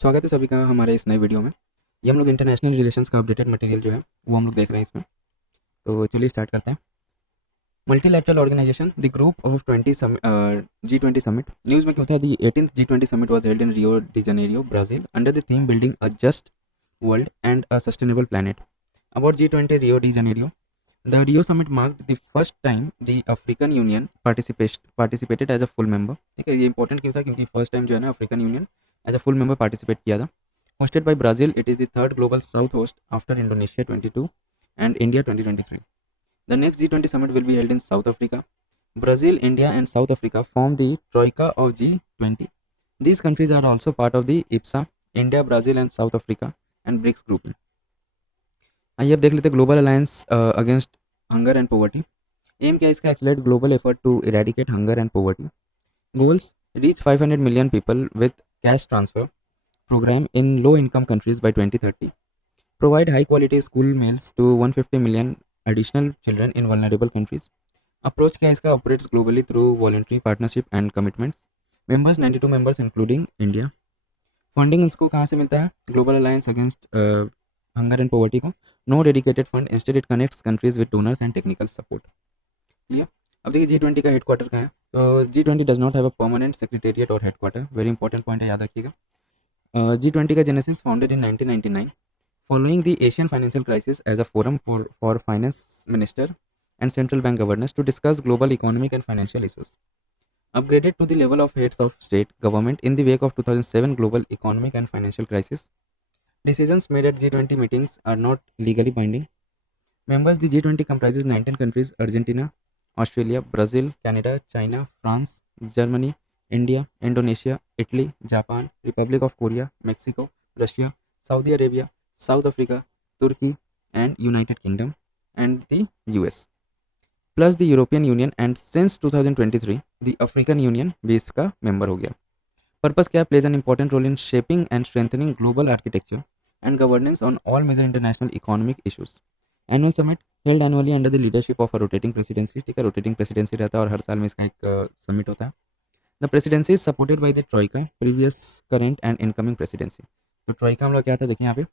स्वागत है सभी का हमारे इस नए वीडियो में। ये हम लोग इंटरनेशनल रिलेशंस का अपडेटेड मटेरियल जो है वो हम लोग देख रहे हैं इसमें। तो चलिए स्टार्ट करते हैं। Multilateral organisation the group of 20 G20 summit news में क्यों था। The 18th G20 summit was held in Rio de Janeiro Brazil under the theme building a just world and a sustainable planet. About G20 Rio de Janeiro, the Rio summit marked the first time the African Union participated as a full member। ठीक है, ये important क्यों था, क्योंकि first time जो है ना African Union as a full member participate किया था। Hosted by Brazil, it is the third global South host after Indonesia 22 and India 2023। The next G20 summit will be held in South Africa. Brazil, India, and South Africa form the Troika of G20। These countries are also part of the IPSA, India, Brazil, and South Africa, and BRICS grouping। आइए अब देख लेते हैं global alliance against hunger and poverty. Aim क्या है इसका? Accelerate global effort to eradicate hunger and poverty. Goals: reach 500 million people with cash transfer program in low income countries by 2030, provide high quality school meals to 150 million additional children in vulnerable countries। Approach क्या है इसका? Operates globally through voluntary partnership and commitments. Members 92 members including India. Funding इसको कहाँ से मिलता है? Global alliance against hunger and poverty को। No dedicated fund, instead it connects countries with donors and technical support. Clear. अब देखिए G20 का headquarter कहाँ है। तो G20 does not have a permanent secretariat और हेडक्वार्टर। वेरी इंपॉर्टेंट पॉइंट है, याद रखिएगा। G20 का genesis founded in 1999 following the Asian financial crisis as a forum for finance minister and central bank governors to discuss global economic and financial issues। Upgraded to the level of heads of state government in the wake of 2007 global economic and financial crisis, decisions made at G20 meetings are not legally binding। Members: the G20 comprises 19 countries: Argentina, Australia, Brazil, Canada, China, France, Germany, India, Indonesia, Italy, Japan, Republic of Korea, Mexico, Russia, Saudi Arabia, South Africa, Turkey, and United Kingdom, and the US, plus the European Union, and since 2023 the African Union भी इसका member हो गया। Purpose क्या? plays an important role in shaping and strengthening global architecture and governance on all major international economic issues। Annual summit held annually under the leadership of a rotating presidency। ठीक है, rotating presidency रहता है और हर साल में इसका एक summit होता है। The presidency is supported by the troika, previous, current and incoming presidency। तो troika हम लोग क्या था, देखिए यहाँ पे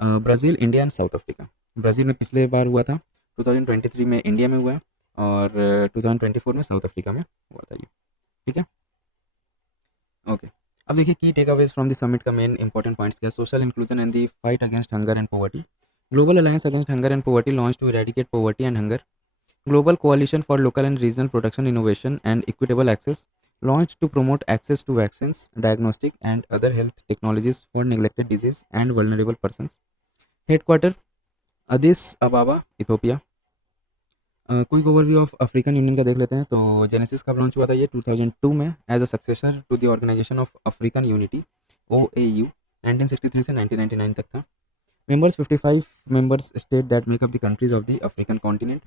Brazil, India and south Africa. Brazil में पिछले बार हुआ था, 2023 में इंडिया में हुआ है और 2024 में साउथ अफ्रीका में हुआ था ये। ठीक है, ओके। अब देखिए की takeaways from the summit का मेन इंपॉर्टेंट पॉइंट्स क्या? Social inclusion and the fight against hunger and poverty. Global alliance against hunger and poverty launch to eradicate poverty and hunger. Global coalition for local and regional production innovation and equitable access launched to promote access to vaccines, diagnostic and other health technologies for neglected disease and vulnerable persons। Headquarter Addis अबाबा, Ethiopia. Quick overview of African union का देख लेते हैं। तो genesis कब launch हुआ था? ये 2002 में as a successor to the organisation of African unity OAU। 1963 से 1999 तक था। Members 55 members state that make up the countries of the African continent.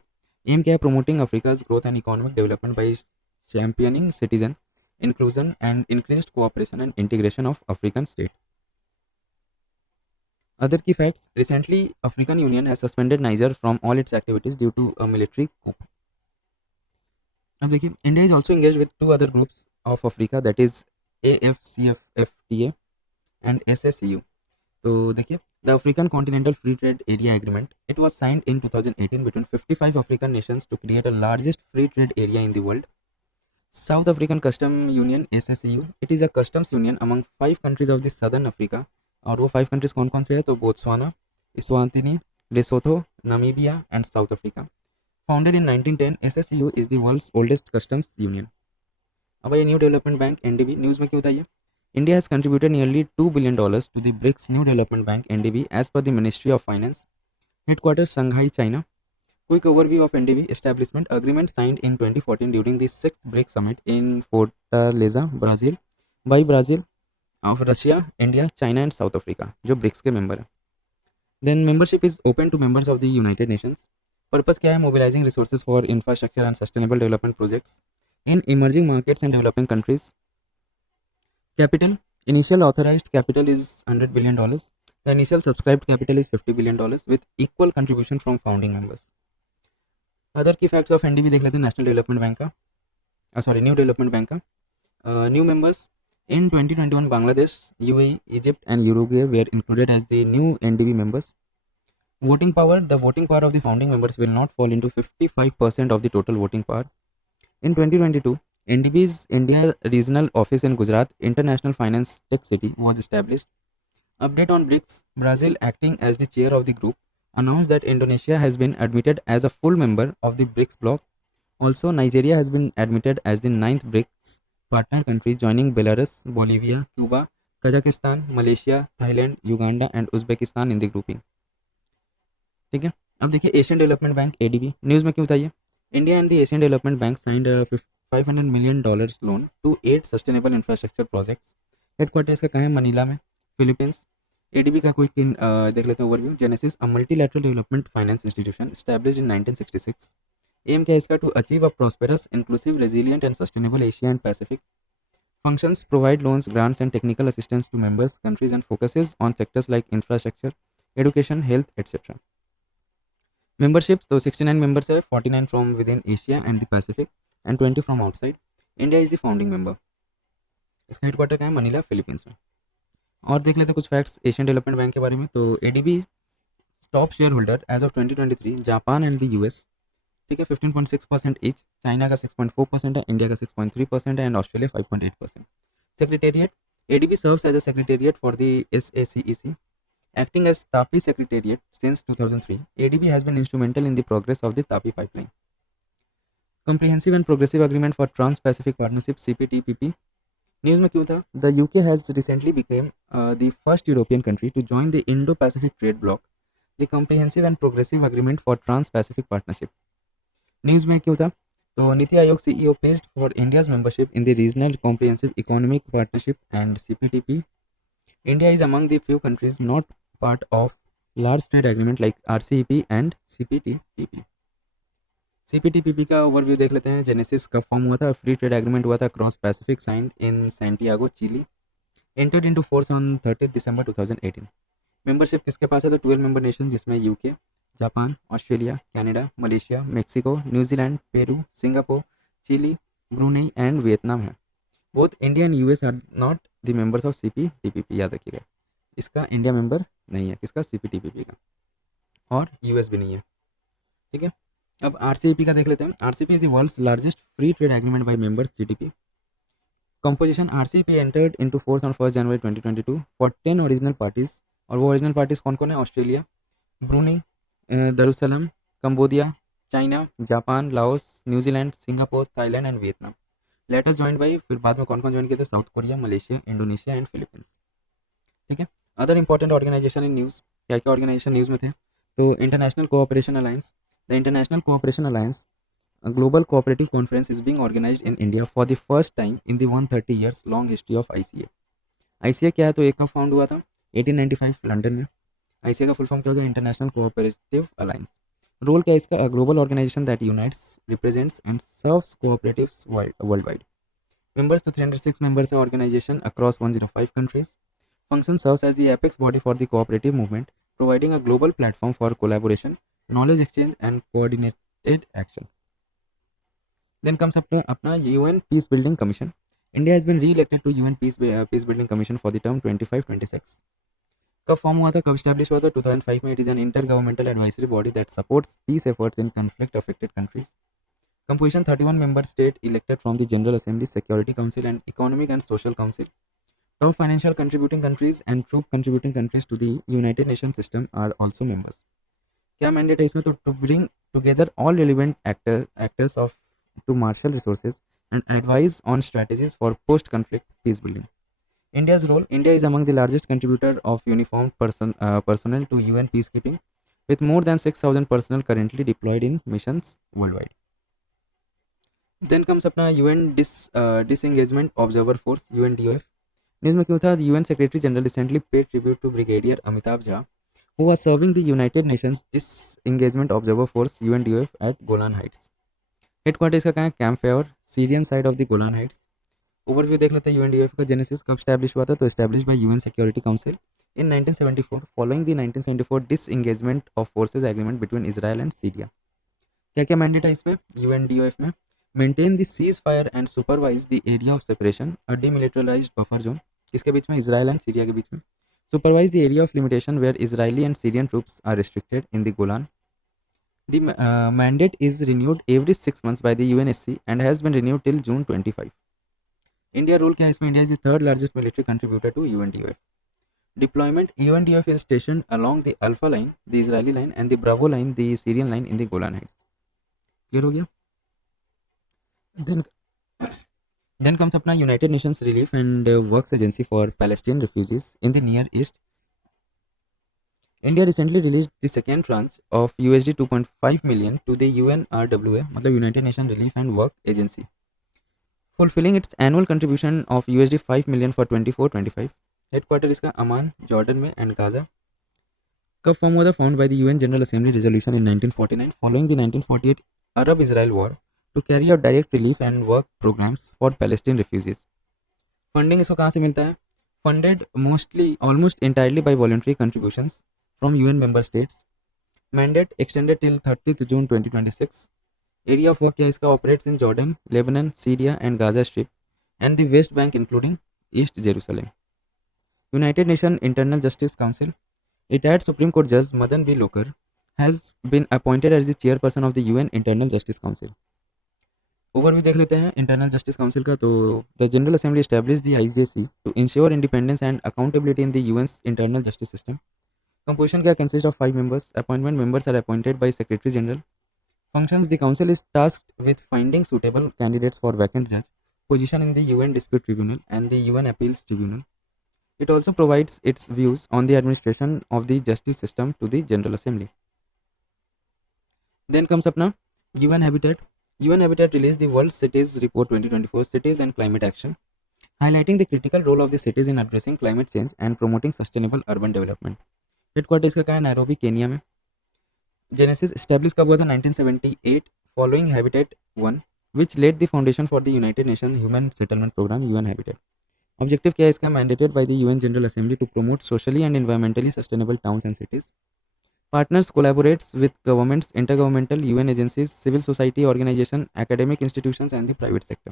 Aim क्या है? Promoting Africa's growth and economic development by championing citizen inclusion and increased cooperation and integration of African states। Other key facts: recently African Union has suspended Niger from all its activities due to a military coup। अब देखिए India is also engaged with two other groups of Africa, that is AFCFTA and SSCU। तो देखिए the African Continental Free Trade Area Agreement, it was signed in 2018 between 55 African nations to create a largest free trade area in the world। South African Custom Union SSCU, it is a customs union among 5 countries of the Southern Africa। और वो 5 countries कौन कौन से हैं? तो Botswana, Eswatini, Lesotho, Namibia and south Africa. Founded in 1910, SSCU is the world's oldest customs union। अब ये new development bank NDB news में क्यों था ये? India has contributed nearly $2 billion to the BRICS New Development Bank NDB as per the Ministry of Finance। Headquarters Shanghai, China। Quick overview of NDB establishment agreement signed in 2014 during the 6th BRICS summit in Fortaleza, Brazil by Brazil of Russia, India, China and South Africa जो BRICS के member हैं। Then membership is open to members of the United Nations। Purpose क्या है? Mobilizing resources for infrastructure and sustainable development projects in emerging markets and developing countries। Capital: initial authorized capital is $100 billion। The initial subscribed capital is $50 billion with equal contribution from founding members। Other key facts of NDB देख लेते हैं। National development bank का new development bank का new members In 2021, Bangladesh, UAE, Egypt, and Uruguay were included as the new NDB members. Voting power: the voting power of the founding members will not fall into 55% of the total voting power. In 2022, NDB's India Regional Office in Gujarat International Finance Tech City was established. Update on BRICS: Brazil, acting as the chair of the group, announced that Indonesia has been admitted as a full member of the BRICS bloc. Also, Nigeria has been admitted as the ninth BRICS partner country, joining Belarus, Bolivia, Cuba, Kazakhstan, Malaysia, Thailand, Uganda and Uzbekistan in the grouping. ठीक है, अब देखिए Asian Development Bank ADB news में क्यों था ये? India and the Asian Development Bank signed $500 million loan to 8 sustainable infrastructure projects. Headquarter इसका कहाँ है? मनीला में, फिलीपींस। एडीबी का कोई देख लेते हैं overview. Genesis, a multilateral development finance institution established in 1966। Aim क्या है इसका? To achieve a prosperous, inclusive, resilient and sustainable Asia and Pacific. Functions: provide loans, grants and technical assistance to members countries and focuses on sectors like infrastructure, education, health, etc. Memberships: तो 69 members है, 49 from within Asia and the Pacific and 20 from outside. India is the founding member. इसका headquarter कहाँ है? Manila, Philippines में। और देख लेते हैं कुछ फैक्ट्स एशियन डेवलपमेंट बैंक के बारे में। तो ADB top shareholder as of 2023 Japan and the US, ठीक है, 15.6% ईच। चाइना का 6.4% है, इंडिया का 6.3% है and Australia 5.8%। Secretariat: ADB serves as a secretariat for the SACEC, acting as TAPI secretariat since 2003. ADB has been instrumental in the progress of the TAPI pipeline. Comprehensive and Progressive Agreement for Trans-Pacific Partnership (CPTPP). News में क्यों था? The UK has recently become the first European country to join the Indo-Pacific Trade Bloc, the Comprehensive and Progressive Agreement for Trans-Pacific Partnership. News में क्यों था? तो NITI Aayog CEO praised for India's membership in the Regional Comprehensive Economic Partnership and CPTP. India is among the few countries not part of large trade agreement like RCEP and CPTPP. CPTPP का overview देख लेते हैं। Genesis कब form हुआ था? Free trade agreement हुआ था cross Pacific, signed in Santiago, Chile, entered into force on 30 December 2018। Membership किसके पास है? तो 12 मेंबर नेशन, जिसमें UK, Japan, Australia, Canada, Malaysia, Mexico, New Zealand, Peru, Singapore, Chile, Brunei and Vietnam है। Both India and US are not the members of CPTPP, याद रखिएगा। इसका India member नहीं है, किसका? CPTPP का, और यूएस भी नहीं है, ठीक है। अब RCEP का देख लेते हैं। RCEP is the world's largest free trade agreement by members GDP। Composition: RCEP entered into force on 1 January 2022 for 10 original parties, और वो ओरिजिनल पार्टीज कौन कौन है? Australia, Brunei, Darussalam, Cambodia, China, Japan, Laos, New Zealand, Singapore, Thailand and Vietnam. Later joined by, फिर बाद में कौन कौन ज्वाइन किए थे? South Korea, Malaysia, Indonesia and Philippines, ठीक है। Other important organisation in news, क्या क्या ऑर्गेनाइजेशन न्यूज़ में थे? तो international cooperation alliance, the international cooperation alliance, a global cooperative conference is being organized in India for the first time in the 130 years long history of ICA. ICA क्या है? तो एक कब फाउंड हुआ था? 1895 लंदन में। ICA का full form क्या होगा? International cooperative alliance. रोल क्या है इसका? A global organisation that unites, represents and serves cooperatives worldwide. Members तो 306 मेंबर्स है organisation across 105 countries. Function serves as the apex body for the cooperative movement, providing a global platform for collaboration, knowledge exchange, and coordinated action. Then comes अपना UN Peace Building Commission. India has been re-elected to UN Peace Building Commission for the term 25-26. कब form हुआ था? कब establish हुआ था? 2005 में। It is an intergovernmental advisory body that supports peace efforts in conflict affected countries. Composition: 31 member state elected from the General Assembly, Security Council and Economic and Social Council. Top financial contributing countries and troop contributing countries to the United Nations system are also members. क्या mandate है इसमें? तो to bring together all relevant actors of to marshal resources and advise on strategies for post-conflict peace building. India's role: India is among the largest contributor of uniformed personnel to UN peacekeeping, with more than 6,000 personnel currently deployed in missions worldwide. Then comes अपना UN Disengagement Observer Force UNDOF. News में क्यों था? UN Secretary General recently paid tribute to Brigadier Amitabh Jha, who was serving the United Nations Disengagement Observer Force UNDOF at Golan Heights. Headquarter इसका कहाँ है? Camp fair, Syrian side of the Golan Heights. Overview देख लेते हैं UNDOF का। Genesis कब establish हुआ था? तो establish by UN Security Council in 1974 following the 1974 disengagement of forces agreement between Israel and Syria. क्या क्या मैंडेट है इसमें UNDOF में? Maintain the ceasefire and supervise the area of separation a demilitarized buffer zone, किसके बीच में, Israel and Syria के बीच में. Supervise the area of limitation where Israeli and Syrian troops are restricted in the Golan. The mandate is renewed every 6 months by the UNSC and has been renewed till June 25. India role क्या है इसमें? India is the third largest military contributor to UNDOF. Deployment: UNDOF is stationed along the Alpha line, the Israeli line, and the Bravo line, the Syrian line in the Golan Heights. Clear हो गया? Then comes अपना United Nations Relief and Works Agency for Palestinian refugees in the Near East. India recently released the second tranche of USD 2.5 million to the UNRWA, मतलब United Nations Relief and Work Agency, fulfilling its annual contribution of USD 5 million for 24-25. Headquarter इसका Amman, Jordan में, and Gaza. कब form हुआ था? Found by the UN general Assembly resolution in 1949 following the 1948 Arab Israel war to carry out direct relief and work programmes for Palestine refugees. Funding इसको कहाँ से मिलता है? Funded mostly almost entirely by voluntary contributions from UN member states. Mandate extended till 30th June 2026. Area of work इसका operates in Jordan, Lebanon, Syria and Gaza Strip and the West Bank including East Jerusalem. United Nations Internal Justice Council. Retired Supreme Court Judge Madan B. Lokar has been appointed as the chairperson of the UN Internal Justice Council. Overview देख लेते हैं Internal Justice Council का. तो the General Assembly establish the IJC to ensure independence and accountability in the UN internal justice system. Composition क्या? Consist of 5 members. Appointment: members are appointed by Secretary General. Functions: the council is tasked with finding suitable candidates for vacant judge position in the UN Dispute Tribunal and the UN Appeals Tribunal. It also provides its views on the administration of the justice system to the General Assembly. Then comes अपना UN Habitat. UN Habitat released the World Cities Report 2024 Cities and Climate Action, highlighting the critical role of the cities in addressing climate change and promoting sustainable urban development. Headquarter इसका क्या है? Nairobi, Kenya में. Genesis establish कब हुआ था? 1978 following habitat 1 which led the foundation for the United Nation human settlement programme UN habitat. Objective क्या है इसका? Mandated by the UN general assembly to promote socially and environmentally sustainable towns and cities. Partners collaborates with governments, intergovernmental, UN agencies, civil society organisation, academic institutions and the private sector.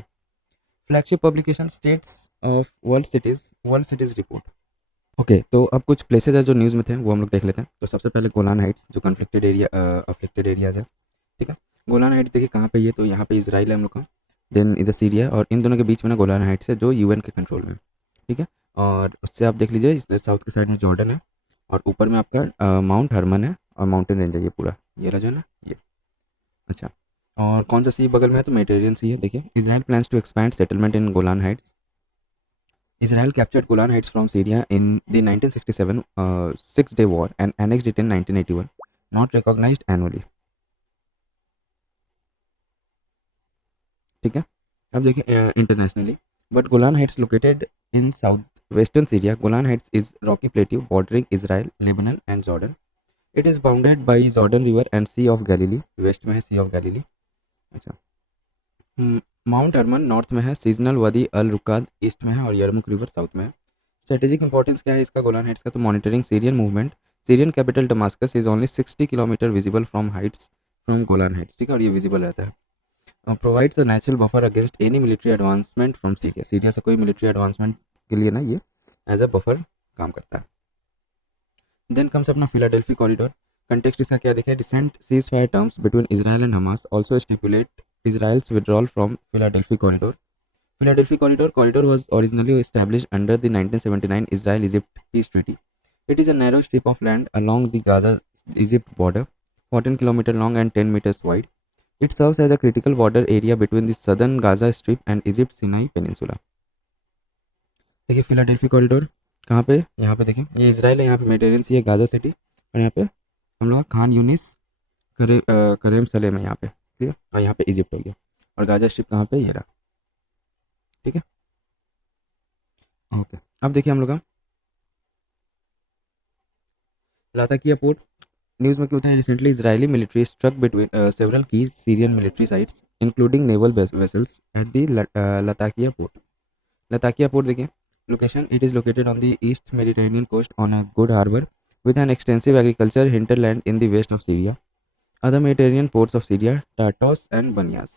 Flagship publication states of world cities report. Okay तो अब कुछ places है जो news में थे वो हम लोग देख लेते हैं. तो सबसे पहले गोलान हाइट्स जो कन्फ्लिक्टेड एरिया अफ्लिक्टेड एरियाज है. ठीक है, गोलान हाइट्स देखिए कहाँ पे ये, तो यहाँ पे इजराइल है हम लोग का, देन इधर सीरिया, और इन दोनों के बीच में ना गोलान हाइट्स है जो यूएन के कंट्रोल में. ठीक है, और उससे आप देख लीजिए इधर साउथ के साइड में जॉर्डन है और ऊपर में आपका माउंट हरमन है और माउंटेन रेंज है ये पूरा, ये रहा जो है ना ये. अच्छा, और कौन सा सी बगल में है? तो मेडिटेरियन सी है. देखिए, Israel plans to expand settlement in Golan Heights. Israel captured Golan Heights from Syria in the 1967 Six-Day War and annexed it in 1981, not recognized annually. ठीक है, अब देखिए internationally. But Golan Heights located in south western Syria. Golan Heights is rocky plateau bordering Israel, Lebanon and Jordan. It is bounded by Jordan river and Sea of Galilee. West में है Sea of Galilee. अच्छा, Mount Hermon north में है, seasonal वादी अल रुकाद east में है और यरमुक river south में है. स्ट्रेटेजिक इंपॉर्टेंस क्या है इसका गोलान हाइट्स का? तो monitoring Syrian movement. Syrian capital Damascus is only 60 kilometre visible from Heights from Golan Heights. ठीक है, और ये विजिबल रहता है. Provides a natural buffer against any military advancement from Syria. Syria से कोई मिलिट्री एडवांसमेंट के लिए ना ये एज अ बफर काम करता है. देन कम्स अपना फिलाडेल्फी कॉरिडोर. कंटेक्स्ट इसका क्या देखिए? Recent cease fire terms between Israel and Hamas also stipulate Israel's withdrawal from Philadelphia Corridor. Philadelphia Corridor was originally established under the 1979 Israel-Egypt peace treaty. It is a narrow strip of land along the Gaza-Egypt border, 14 km long and 10 meters wide. It serves as a critical border area between the southern Gaza Strip and Egypt Sinai Peninsula. देखिए Philadelphi corridor कहाँ पे? यहाँ पे देखिए, ये Israel है, यहाँ पे मेडिटेरियन सी है, गाजा सिटी, और यहाँ पे हम लोग खान यूनिस करेम सलेम है यहाँ पे. ठीक है, और यहाँ पे इजिप्ट हो गया, और गाजा स्ट्रिप कहाँ पे? ये रहा. ठीक है, ओके. अब देखिए हम लोग का लाताकिया पोर्ट. न्यूज़ में क्यों था? Recently Israeli military struck between several की Syrian military sites including naval vessels at the Latakia port. Latakia port देखिए location. It is located on the east Mediterranean coast on a good harbour with an extensive agriculture hinterland in the west of Syria. Other Mediterranean ports of Syria, Tartus and Banyas.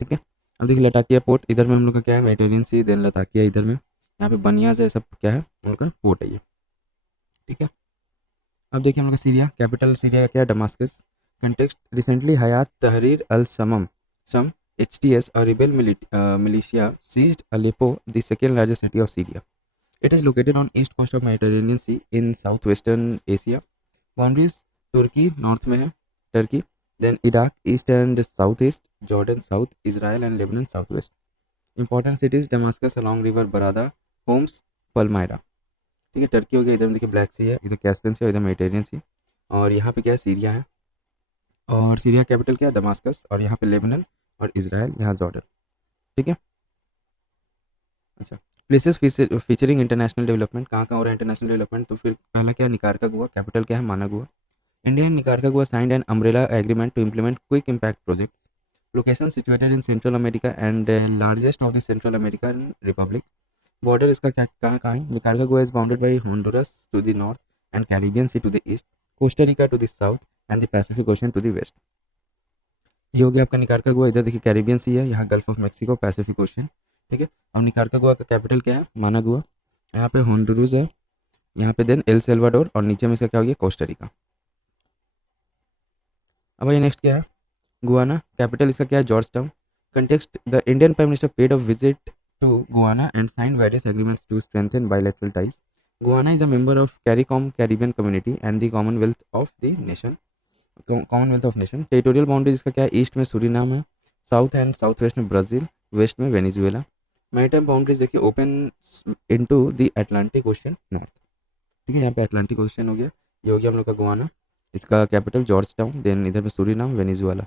ठीक है। अब देखिए लटाकिया port, इधर में हम लोग का क्या है, मेडिटेरियन सी, देन लटाकिया इधर में, यहाँ पे बनियास है, सब क्या है उनका पोर्ट है ये। ठीक है। अब देखिए हम लोग का सीरिया, कैपिटल सीरिया का क्या है, डमास्कस। कंटेक्स्ट, रिसेंटली हयात तहरीर अल शमम शम HTS, a rebel militia seized Aleppo, the second largest city of Syria. It is located on east coast of Mediterranean Sea in southwestern Asia. Boundaries, तुर्की north में है, Turkey, then Iraq east and south east, Jordan south, Israel and Lebanon south west. Important cities, Damascus along river Barada, Homs, Palmyra. ठीक है। Turkey हो गया, इधर में देखिए ब्लैक सी है, इधर कैस्पियन सी और इधर मेडिटेरियन सी, और यहाँ पे क्या है, सीरिया है, और सीरिया कैपिटल क्या है, दमास्कस, और यहाँ पे लेबनान और इसराइल, यहाँ जॉर्डन। ठीक है। अच्छा, प्लेसेस फीचरिंग इंटरनेशनल डेवलपमेंट, कहाँ कहाँ हो रहा है इंटरनेशनल डेवलपमेंट, तो फिर पहला क्या है, निकारका गोवा, कैपिटल क्या है, Managua. India and Nicaragua signed an umbrella agreement to implement quick impact project. Location situated in central America and largest of the central American republic. Border इसका क्या कहाँ कहाँ है, Nicaragua is bounded by Honduras to the north and Caribbean sea to the east, Costa Rica to the south and the Pacific ocean to the west. ये हो गया आपका निकारका गोवा, इधर देखिए कैरिबियन सी है, यहाँ gulf of Mexico, Pacific ocean. ठीक है। अब निकारका गोवा का कैपिटल क्या है, मानागुआ, यहाँ पे होंडुरस है, यहाँ पे देन एल सेल्वाडोर, और नीचे में इसका क्या हो गया, कोस्टा रिका। अब ये नेक्स्ट क्या है, गुआना, कैपिटल इसका क्या है, Georgetown. Context, the Indian prime minister paid a visit to Guyana and signed various agreements to strengthen bilateral ties. Guyana is a member of CARICOM Caribbean Community and the Commonwealth of the Nation, Commonwealth of Nation. Territorial boundaries इसका क्या है, east में Suriname है, south and south west में Brazil, west में Venezuela. Maritime boundaries देखिए open into the Atlantic Ocean north. ठीक है, यहाँ पे अटलांटिक ओशन हो गया, ये हो गया हम लोग का गुआना, इसका कैपिटल जॉर्ज टाउन, देन इधर में सूरीनाम, वेनेजुएला।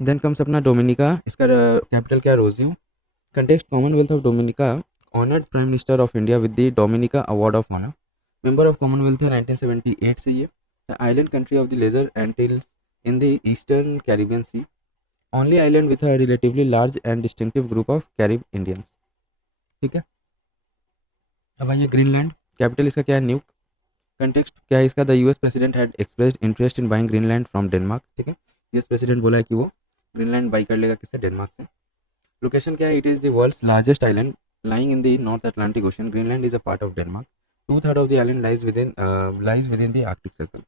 देन कम्स अपना डोमिनिका, इसका कैपिटल क्या है, Roseau. Context, Commonwealth of Dominica honoured prime minister of India with the Dominica award of honour. Member of Commonwealth है 1978 से ये। The island country of the Lesser Antilles in the eastern Caribbean sea, only island with a relatively large and distinctive group of Carib Indians. ठीक है। अब आइए Greenland, capital इसका क्या है, न्यूक। कंटेक्स्ट क्या है इसका, the US president had expressed interest in buying Greenland from Denmark. ठीक है, यूएस प्रेसिडेंट बोला है कि वो ग्रीनलैंड बाई कर लेगा, किससे, डेनमार्क से। लोकेशन क्या है, it is the world's largest island lying in the North Atlantic Ocean. Greenland is a part of Denmark. Two-thirds of the island lies within the Arctic Circle.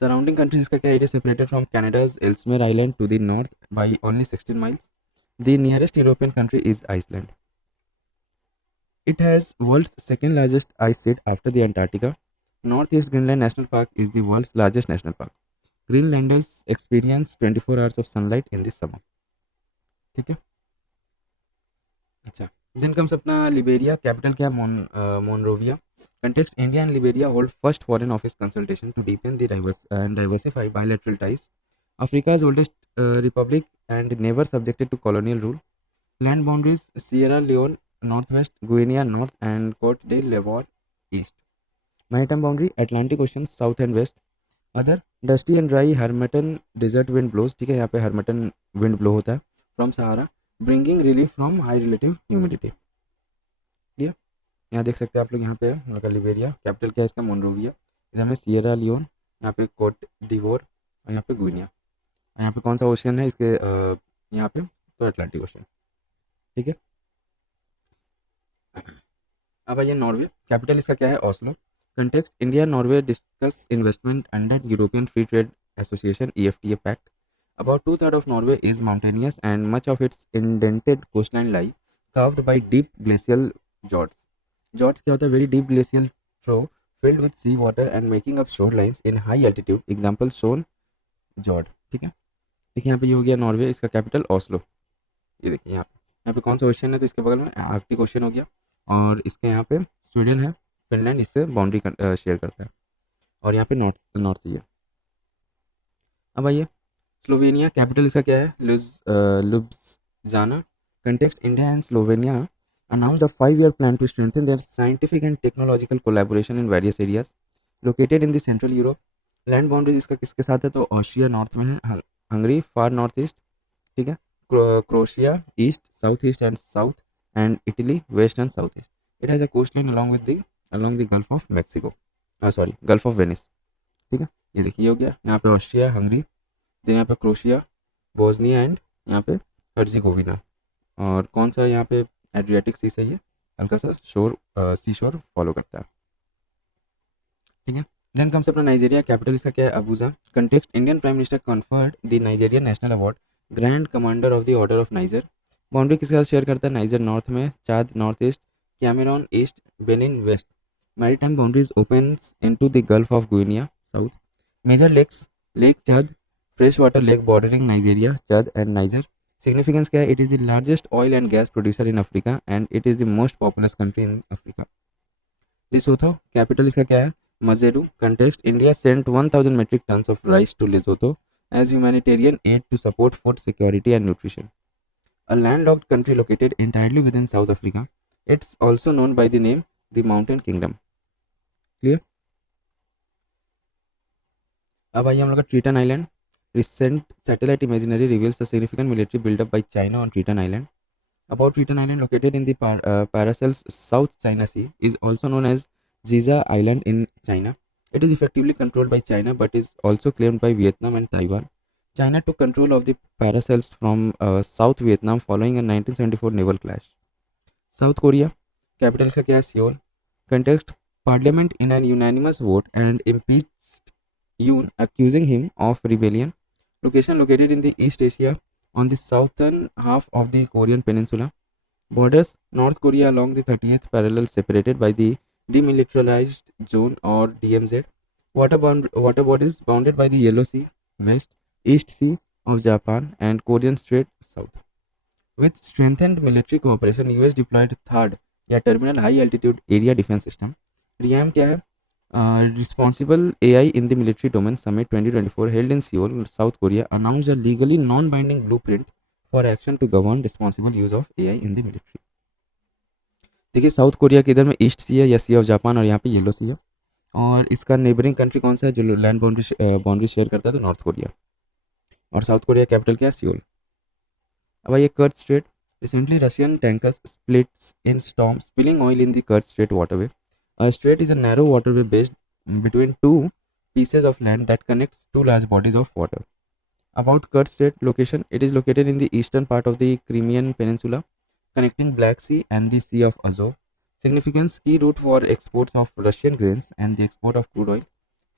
Surrounding countries का क्या है, it is separated from Canada's Ellesmere Island to the north by only 16 miles. The nearest European country is Iceland. It has world's second largest ice sheet after the Antarctica. Northeast Greenland National Park is the world's largest national park. Greenlanders experience 24 hours of sunlight in the summer. ठीक है। अच्छा, then comes अपना Liberia, capital क्या है, Monrovia. Context, India and Liberia hold first foreign office consultation to deepen the diversify bilateral ties. Africa's oldest republic and never subjected to colonial rule. Land boundaries, Sierra Leone north west, Guinea north and Cote d'Ivoire east. Maritime boundary, Atlantic ocean south and west. Other, dusty and dry harmattan desert wind blows. ठीक है, यहाँ पे harmattan wind blow होता है from Sahara, bringing relief from high relative humidity. ठीक है, यहाँ देख सकते हैं आप लोग, यहाँ पे है लिबेरिया, कैपिटल क्या है इसका, मोनरोविया। इधर में सियरा लियोन, यहाँ पे कोट डिवोर, और यहाँ पे गुइनिया। यहाँ पे कौन सा ओशन है इसके, यहाँ पे तो अटलांटिक ओशन। ठीक है। अब आइए नॉर्वे, कैपिटल इसका क्या है, Oslo. Context, India Norway discuss investment under European Free Trade Association EFTA pact. About two-thirds of Norway is mountainous and much of its indented coastline lie carved by deep glacial fjords. Fjords क्या होता है, very deep glacial trough filled with sea water and making up shorelines in high altitude. Example shown fjord. ठीक है, देखिए यहाँ पे ये हो गया नॉर्वे, इसका कैपिटल ओस्लो। ये देखिए यहाँ पे कौन सा ओशन है, तो इसके बगल में आर्कटिक ओशन हो गया, और इसके यहाँ पे स्वीडन है, फिनलैंड इससे बाउंड्री शेयर करता है, और यहाँ पे नॉर्थ ही है। अब आइए स्लोवेनिया, कैपिटल इसका क्या है, Ljubljana. Context, India and Slovenia announced a 5-year plan to strengthen their scientific and technological collaboration in various areas located in the Central Europe. Land boundaries इसका किसके साथ है, तो ऑस्ट्रिया नॉर्थ में है, हंगरी फार नॉर्थ ईस्ट, ठीक है, Croatia east, south east and south, and Italy west and south east. It has a coastline along the Gulf of Mexico, sorry Gulf of Venice. ठीक है, ये देखिए हो गया यहाँ पे ऑस्ट्रिया हंगरी, देन यहाँ पे क्रोशिया, बोस्निया एंड यहाँ पे हर्जिगोविना। और कौन सा यहाँ पे एड्रियाटिक सी से ये हल्का सा सी शोर फॉलो करता है, ठीक है। देन कम से अपना नाइजीरिया, कैपिटल इसका क्या है, Abuja. Context, Indian prime minister conferred the Nigerian national award grand commander of the order of Niger. Boundary किसके साथ शेयर करता है, नाइजर नॉर्थ में, Chad north east, Cameroon east, Benin west. Maritime boundaries opens into the gulf of Guinea south. Major lakes, lake Chad, fresh water lake bordering Nigeria, Chad and Niger. Significance क्या है, it is the largest oil and gas producer in Africa and it is the most populous country in Africa. Lesotho, capital इसका क्या है, Maseru. Context, India sent 1000 metric tons of rice to Lesotho as humanitarian aid to support food security and nutrition. A landlocked country located entirely within South Africa, it's also known by the name the Mountain Kingdom. Clear? अब आइए हम लोग का Triton island. Recent satellite imaginary reveals a significant military buildup by China on Triton Island. About Triton Island, located in the Paracels South China Sea, is also known as Ziza Island in China. It is effectively controlled by China but is also claimed by Vietnam and Taiwan. China took control of the Paracels from South Vietnam following a 1974 naval clash. South Korea, capital इसका क्या है, Seoul. Context, Parliament in an unanimous vote and impeached Yoon, accusing him of rebellion. Location, located in the East Asia on the southern half of the Korean peninsula. Borders, North Korea along the 30th parallel separated by the demilitarized zone or DMZ. Water bodies bounded by the Yellow Sea, West, East Sea of Japan and Korean Strait, South. With strengthened military cooperation, US deployed third या terminal high altitude area defense system. RIAM क्या है, Responsible AI in the Military Domain Summit 2024 held in Seoul, South Korea announced a legally non-binding blueprint for action to govern responsible use of AI in the military. देखिए south Korea के इधर में east सी है या सी of Japan और यहाँ पे yellow सी है, और इसका नेबरिंग कंट्री कौन सा है जो लैंड बाउंड्री शेयर करता है, तो नॉर्थ कोरिया। और साउथ कोरिया कैपिटल क्या है, सियोल। अब आइए Kerch strait. Recently Russian tankers split in storm spilling oil in the Kerch strait waterway. A strait is a narrow waterway based between two pieces of land that connects two large bodies of water. About Kerch Strait location, it is located in the eastern part of the Crimean Peninsula, connecting Black Sea and the Sea of Azov. Significance, key route for exports of Russian grains and the export of crude oil,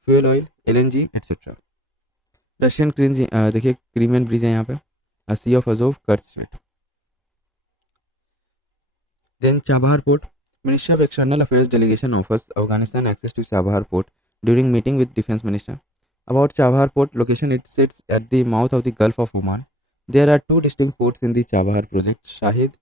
fuel oil, LNG, etc. Russian grains, देखिए Crimean bridge है यहाँ पे, Sea of Azov, Kerch Strait. Then Chabahar Port. Ministry of External Affairs delegation offers Afghanistan access to Chabahar Port during meeting with Defense Minister. About Chabahar Port location, it sits at the mouth of the Gulf of Oman. There are two distinct ports in the Chabahar project, Shahid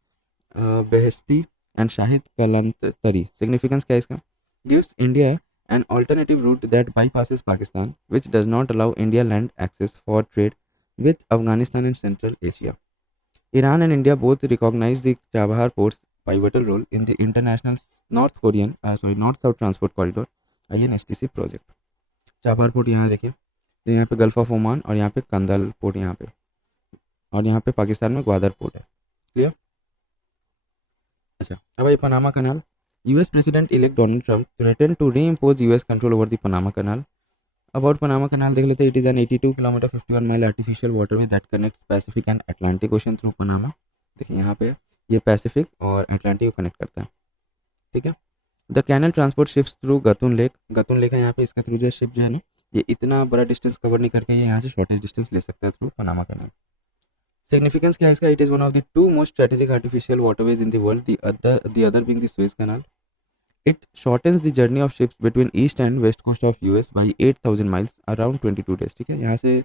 Beheshti and Shahid Kalantari. Significance क्या है इसका? Gives India an alternative route that bypasses Pakistan, which does not allow India land access for trade with Afghanistan and Central Asia. Iran and India both recognize the Chabahar port's pivotal role in the international North-South Transport Corridor (INSTC) project. Chabahar port यहाँ देखिए, तो यहाँ पे gulf of Oman और यहाँ पे कंदल port यहाँ पे, और यहाँ पे पाकिस्तान में ग्वादर पोर्ट है। क्लियर? अच्छा, अब ये Panama canal. US president elect Donald Trump threaten to reimpose US control over the Panama canal. About Panama canal देख लेते हैं। It is an 82 kilometre 51 mile artificial waterway that connects Pacific and Atlantic ocean through Panama. देखिए यहाँ पे ये Pacific और Atlantic को connect करता है, ठीक है। The canal transport ships through Gatun lake है यहाँ पे, इसके थ्रू जो शिप जो है ना, ये इतना बड़ा डिस्टेंस कवर नहीं करके ये यहाँ से शॉर्टेज डिस्टेंस ले सकता है थ्रू पनामा कैनल। सिग्निफिकेंस क्या है इसका? It is one of the two most strategic artificial waterways in the world, the other being the Suez canal. It shortens the journey of ships between east and west coast of US by 8,000 miles around 22 days, ठीक है। यहाँ से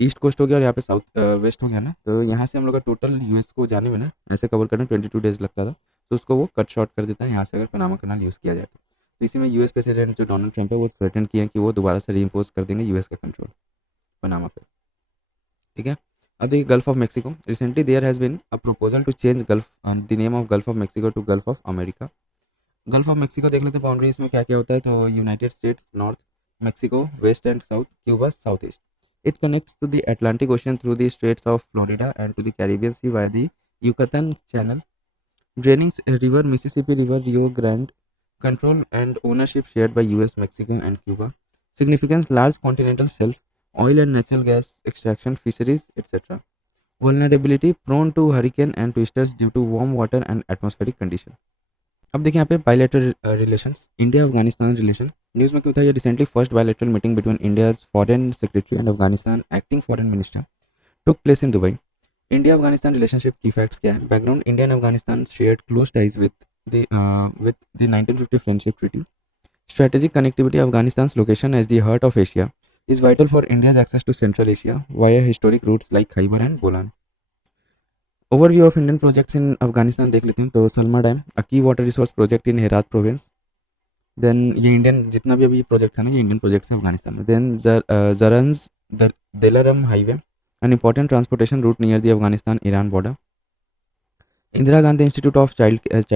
east coast हो गया और यहाँ पे south west हो गया ना, तो यहाँ से हम लोग का टोटल यूएस को जाने में ना ऐसे कवर करने 22 डेज लगता था, तो उसको वो कट शॉर्ट कर देता है यहाँ से अगर पनामा कनाल यूज़ किया जाए तो इसी में यूएस प्रेसिडेंट जो डोनाल्ड ट्रंप है वो थ्रेटन किए हैं कि वो दोबारा से रीइम्पोज कर देंगे यूएस का कंट्रोल पनामा पे, ठीक है। अब देखिए Gulf of Mexico. Recently there has been a proposal to change the name of Gulf of Mexico to Gulf of America. Gulf of Mexico देख लेते हैं बाउंड्री इसमें क्या क्या होता है। तो United States north, Mexico west and south, Cuba south east. It connects to the Atlantic Ocean through the Straits of Florida and to the Caribbean Sea via the Yucatan Channel. Draining river Mississippi River, Rio Grande. Control and ownership shared by US, Mexico and Cuba. Significance, large continental shelf, oil and natural gas extraction, fisheries, etc. vulnerability prone to hurricane and twisters due to warm water and atmospheric condition. अब देखिए यहाँ पे bilateral relations, India Afghanistan relation news में क्यों था ये? Recently first bilateral meeting between India's foreign secretary and Afghanistan acting foreign minister took place in Dubai. India Afghanistan relationship की facts क्या है? Background, India and Afghanistan shared close ties with the 1950 friendship treaty. Strategic connectivity, Afghanistan's location as the heart of Asia is vital for India's access to Central Asia via historic routes like Khyber and Bolan. Overview of Indian projects in Afghanistan देख लेते हैं. तो Salma dam, a key water resource project in Herat province. Then ये Indian जितना भी अभी project है ना, ये इंडियन प्रोजेक्ट्स हैं अफगानिस्तान में. Then Zaranj Delaram highway, an important transportation route near the Afghanistan-Iran border. Indira Gandhi Institute of Child Health,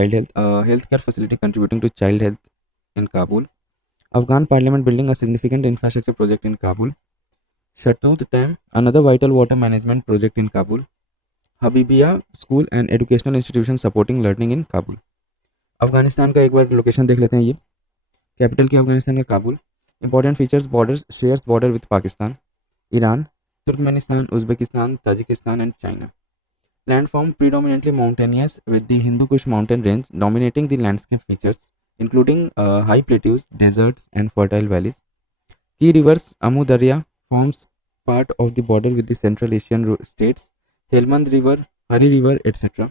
healthcare facility contributing to child health in Kabul. Afghan Parliament building a significant infrastructure project in Kabul. Shatut Dam, another vital water management project in Kabul. Habibia School and educational institution supporting learning in Kabul. Afghanistan का एक बार location देख लेते हैं. ये capital की अफगानिस्तान का Kabul. Important features, borders, shares border with Pakistan, Iran, Turkmenistan, Uzbekistan, Tajikistan and China. Landform predominantly mountainous with the Hindu Kush mountain range dominating the landscape features including high plateaus, deserts and fertile valleys. Key rivers, Amu Darya forms part of the border with the Central Asian states, Helmand River, Hari River, etc.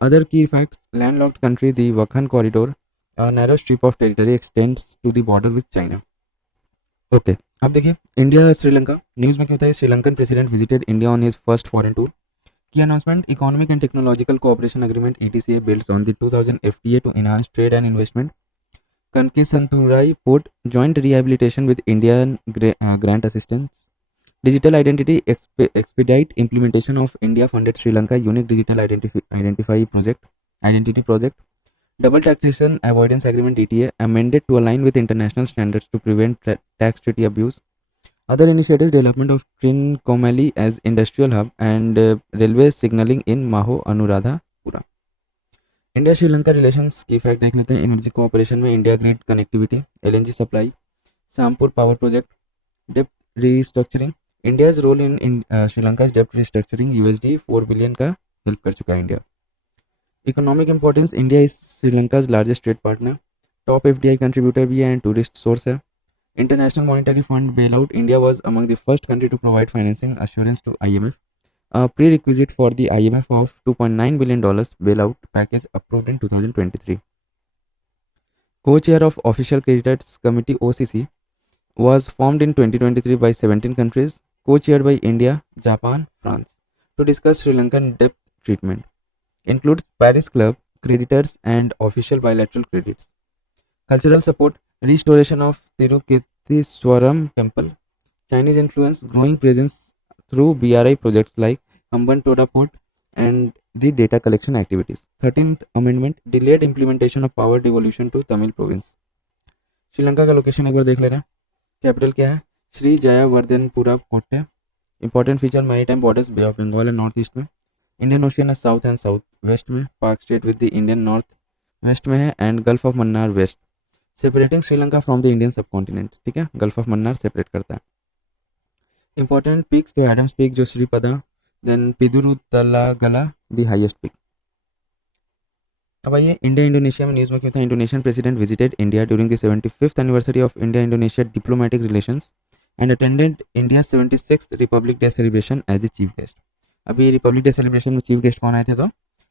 Other key facts, landlocked country, the Wakhan corridor, a narrow strip of territory extends to the border with China. Okay, अब देखिए India Sri Lanka news में क्या होता है? Sri Lankan president visited India on his first foreign tour. Key announcement, Economic and Technological Cooperation Agreement ETCA builds on the 2000 FTA to enhance trade and investment. Kankesanturai Port, joint rehabilitation with Indian grant assistance. Digital Identity expedite implementation of India funded Sri Lanka Unique Digital Identity Project. Double Taxation Avoidance Agreement ETA amended to align with international standards to prevent tax treaty abuse. Other initiatives, development of Trincomalee as industrial hub and railway signaling in Maho Anuradhapura. India Sri Lanka relations की fact देख लेते हैं. Energy cooperation में India grid connectivity, LNG supply, Sampur power project. Dept restructuring, India's role in Sri Lanka dept restructuring USD 4 billion का help कर चुका है India. Economic importance, India is Sri Lanka's largest trade partner, top FDI contributor भी है एंड टूरिस्ट सोर्स है. International Monetary Fund bailout, India was among the first country to provide financing assurance to IMF. A prerequisite for the IMF of $2.9 billion bailout package approved in 2023. Co-chair of Official Creditors Committee OCC was formed in 2023 by 17 countries, co-chaired by India, Japan, France, to discuss Sri Lankan debt treatment. Includes Paris Club, creditors and official bilateral credits. Cultural support, restoration of Tirukithiswaram temple, Chinese influence, growing presence through BRI projects like Hambantota Port and the data collection activities. 13th Amendment, delayed implementation of power devolution to Tamil province. Sri Lanka का location एक बार देख ले रहे हैं. Capital क्या है? Sri Jayawardenepura Kotte. Important feature, maritime borders, bay of Bengal है north east में, इंडियन ओशियन है साउथ एंड साउथ वेस्ट में, Palk strait with the Indian north west में है and gulf of Mannar west, separating Sri Lanka from the Indian subcontinent. ठीक है, गल्फ ऑफ मन्नार सेपरेट करता है. इंपॉर्टेंट पीक्स, तो एडम्स पीक जो Sripada, then Pidurutalagala the highest peak. अब आइए इंडिया इंडोनेशिया में न्यूज़ में क्यों था? Indonesian president visited India during the 75th anniversary of India Indonesia diplomatic relations and attended India 76th Republic Day celebration as the chief guest. अभी Republic Day celebration में chief guest कौन आए थे? तो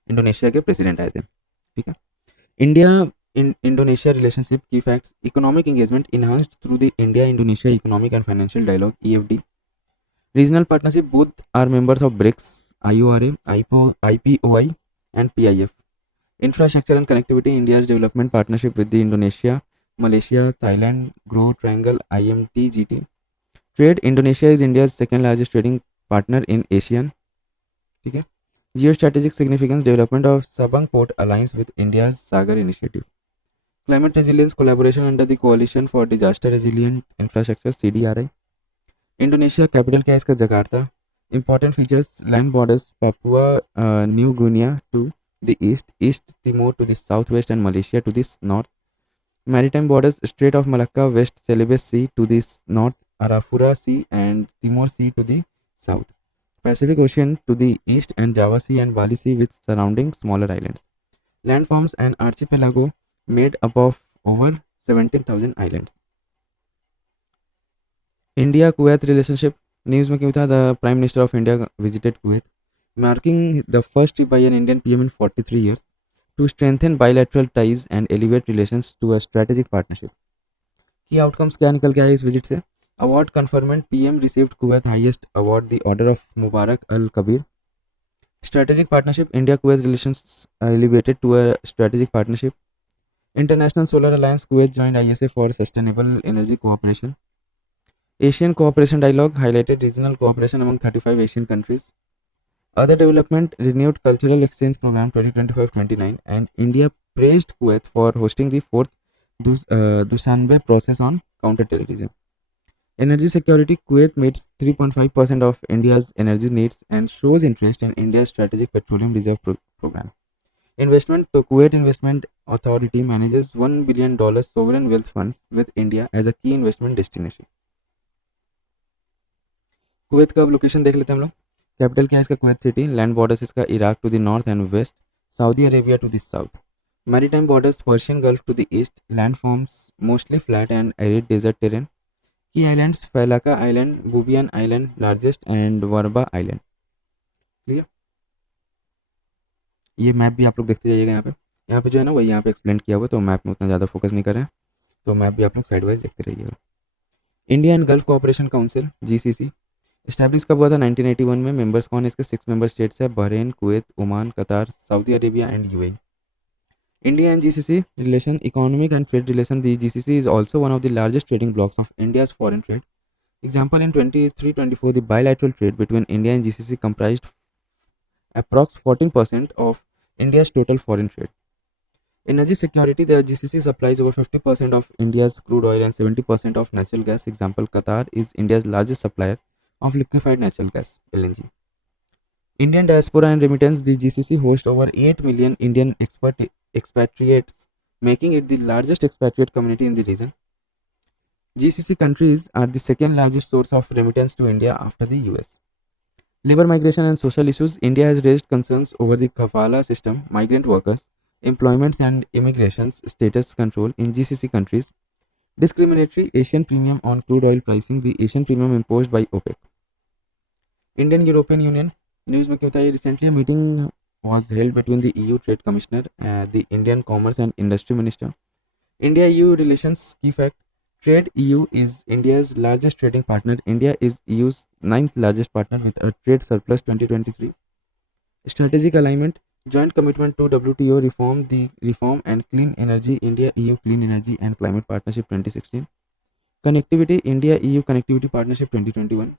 इंडोनेशिया के प्रेसिडेंट आए थे. ठीक है. India Indonesia relationship key facts, economic engagement enhanced through the India-Indonesia Economic and Financial Dialogue EFD. Regional partnership, both are members of BRICS, IORA, IPOI and PIF. Infrastructure and connectivity, India's development partnership with the Indonesia, Malaysia, Thailand, Grow Triangle, IMTGT. Trade, Indonesia is India's second largest trading partner in ASEAN. ठीक है. Geostrategic significance, development of Sabang Port Alliance with India's Sagar initiative. Climate resilience collaboration under the Coalition for Disaster Resilient Infrastructure CDRI. Indonesia capital क्या है इसका? Jakarta. Important features, land borders, Papua New Guinea to the east, East Timor to the southwest and Malaysia to the north. Maritime borders, Strait of Malacca, West Celebes Sea to the north, Arafura Sea and Timor Sea to the south. Pacific Ocean to the east, and Java Sea and Bali Sea with surrounding smaller islands. Land forms an archipelago made up of over 17,000 islands. India Kuwait relationship. News में क्यों था? The Prime Minister of India visited Kuwait, marking the first trip by an Indian PM in 43 years to strengthen bilateral ties and elevate relations to a strategic partnership. Key outcomes क्या निकल के आए इस visit से? Award conferment. PM received Kuwait highest award, the Order of Mubarak Al Kabir. Strategic partnership. India Kuwait relations elevated to a strategic partnership. International Solar Alliance. Kuwait joined ISA for sustainable energy cooperation. Asian Cooperation Dialogue highlighted regional cooperation among 35 Asian countries. Other development. Renewed Cultural Exchange Program 2025-29, and India praised Kuwait for hosting the fourth Dushanbe process on counterterrorism. Energy security. Kuwait meets 3.5% of India's energy needs and shows interest in India's strategic petroleum reserve program. Investment. The Kuwait Investment Authority manages $1 billion sovereign wealth funds with India as a key investment destination. Kuwait का अब location देख लेते हैं हम लोग. Capital क्या है इसका? Kuwait city. लैंड बॉर्डर्स इसका Iraq to the north and west, Saudi Arabia to the south. Maritime borders Persian Gulf to the east. Land forms mostly flat and arid desert terrain. Key islands Failaka island, Bubiyan island largest, and Warbah island. Clear? ये map भी आप लोग देखते जाइएगा. यहाँ पे जो है ना वही यहाँ पे एक्सप्लेन किया हुआ, तो मैप में उतना ज़्यादा फोकस नहीं कर रहे हैं, तो मैप भी आप लोग साइड वाइज देखते रहिएगा. India and gulf cooperation council GCC establish कब हुआ था? 1981 में. मेंबर्स कौन है इसके? 6 मेंबर स्टेट्स है: बहरीन, कुवैत, ओमान, कतार, Saudi Arabia and UAE. India and GCC relation, economic and trade relation. The GCC is also one of the largest trading blocks of India's foreign trade. Example, in 23-24, the bilateral trade between India and GCC comprised approx 14% of India's total foreign trade. Energy security, the GCC supplies over 50% of India's crude oil and 70% of natural gas. Example, Qatar is India's largest supplier of liquefied natural gas, LNG. Indian diaspora and remittance, the GCC hosts over 8 million Indian expatriates, making it the largest expatriate community in the region. GCC countries are the second largest source of remittance to India after the US. Labor migration and social issues, India has raised concerns over the kafala system, migrant workers, employment and immigration's status control in GCC countries, discriminatory Asian premium on crude oil pricing, the Asian premium imposed by OPEC. Indian European Union, news में क्या होता है? Recently meeting was held between the EU Trade Commissioner and the Indian Commerce and Industry Minister. India-EU relations key fact: Trade. EU is India's largest trading partner. India is EU's 9th largest partner with a trade surplus 2023. Strategic alignment: joint commitment to WTO reform and clean energy. India-EU Clean Energy and Climate Partnership 2016. Connectivity: India-EU Connectivity Partnership 2021.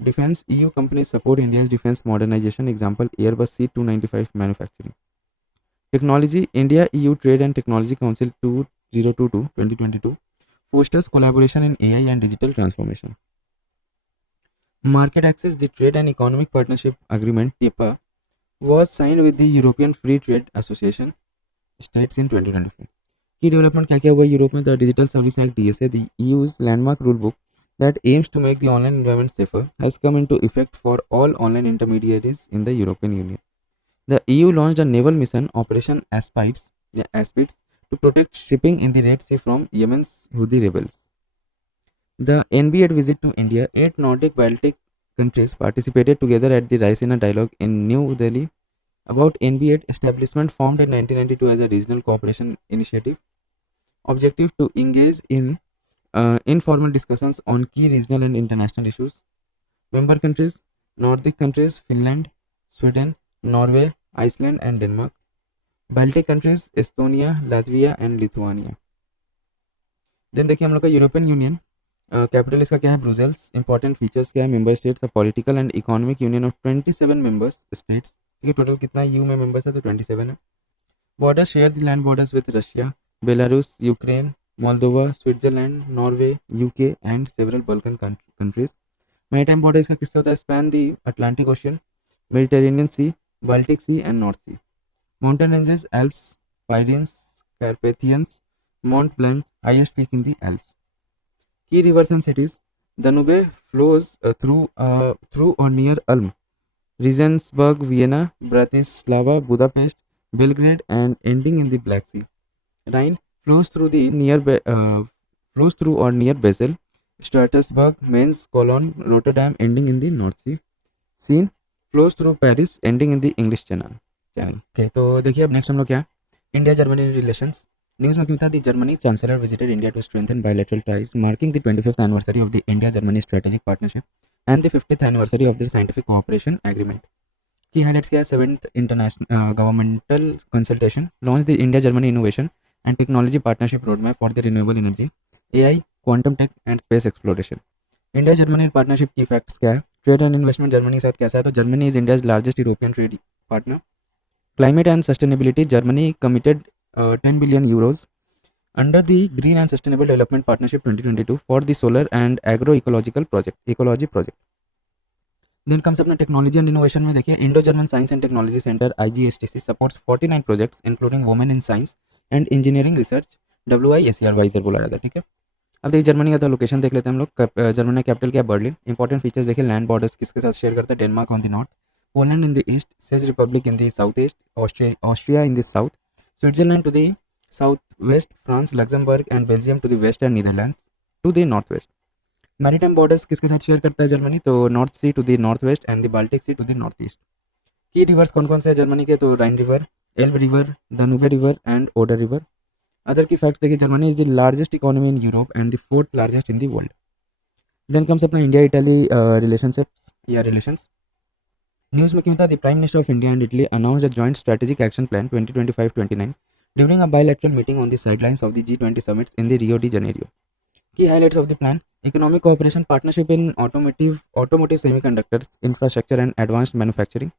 Defense: EU companies support India's defense modernization. Example, Airbus C295 manufacturing. Technology: India-EU Trade and Technology Council 2022 fosters collaboration in AI and digital transformation. Market access: the Trade and Economic Partnership Agreement (TEPA) was signed with the European Free Trade Association states in 2024. Key development क्या क्या हुआ Europe में? The Digital Service Act (DSA), the EU's landmark rule book that aims to make the online environment safer, has come into effect for all online intermediaries in the European Union. The EU launched a naval mission, Operation Aspides, to protect shipping in the Red Sea from Yemen's Houthi rebels. The NB8 visit to India. 8 Nordic Baltic countries participated together at the Raisina Dialogue in New Delhi about NB8 establishment, formed in 1992 as a regional cooperation initiative. Objective: to engage in informal discussions on key regional and international issues. Member countries: Nordic countries Finland, Sweden, Norway, Iceland and Denmark. Baltic countries Estonia, Latvia and Lithuania. Then देखिए हम लोग का European union. Capital इसका क्या है? Brussels. Important features क्या है? Member states, a political and economic union of 27 members states. ठीक है, टोटल कितना यू में मेंबर्स है? तो 27 है. Border: share the land borders with Russia, Belarus, Ukraine, Moldova, Switzerland, Norway, UK and several Balkan countries. Maritime border इसका किससे होता है? Span the Atlantic Ocean, Mediterranean Sea, Baltic Sea and North Sea. Mountain ranges: Alps, Pyrenees, Carpathians, Mont Blanc, highest peak in the Alps. Key rivers and cities: Danube flows through or near Ulm. Regensburg, Vienna, Bratislava, Budapest, Belgrade, and ending in the Black Sea. Rhine flows through the flows through or near Basel, Strasbourg, Mainz, Cologne, Rotterdam, ending in the North Sea. Seine flows through Paris, ending in the English Channel. Okay, तो देखिए अब next हम लोग क्या India Germany relations news में क्यों था the Germany chancellor visited India to strengthen bilateral ties marking the 25th anniversary of the India Germany strategic partnership and the 50th anniversary of the scientific cooperation agreement key highlights क्या है 7th international governmental consultation launch the India Germany innovation and technology partnership road map for the renewable energy AI quantum tech and space exploration India Germany partnership key facts क्या है trade and investment Germany के साथ कैसा है तो Germany is India's largest European trade partner climate and sustainability Germany committed 10 billion euros under the Green and Sustainable Development Partnership 2022 for the solar and agroecological ecology project. Then comes अपना technology and innovation में देखिए Indo German Science and Technology Centre IGSTC supports 49 projects including women in science and engineering research WISER वाइजर बुलाया जाता है ठीक है। अब देखिए जर्मनी का तो लोकेशन देख लेते हैं हम लोग जर्मनी कैपिटल क्या है बर्लिन इंपॉर्टेंट फीचर्स देखिए लैंड बॉर्डर्स किसके साथ शेयर करता है Denmark on the north Poland in the east, Czech Republic in the southeast, Austria in the south, Switzerland to the southwest, France, Luxembourg and Belgium to the west and Netherlands to the northwest. Maritime borders किसके साथ share करता है Germany तो North Sea to the north west and the Baltic Sea to the north east. Key rivers कौन कौन से है Germany के तो Rhine river, Elbe river, Danube river and Oder river. Other key facts देखिए Germany is the largest economy in Europe and the fourth largest in the world. Then comes अपना India Italy relationships या relations news में क्यों था the prime minister of India and Italy announced a joint strategic action plan 2025-29 during a bilateral meeting on the sidelines of the G20 summits in the Rio de Janeiro. Key highlights of the plan economic cooperation partnership in automotive semiconductors infrastructure and advanced manufacturing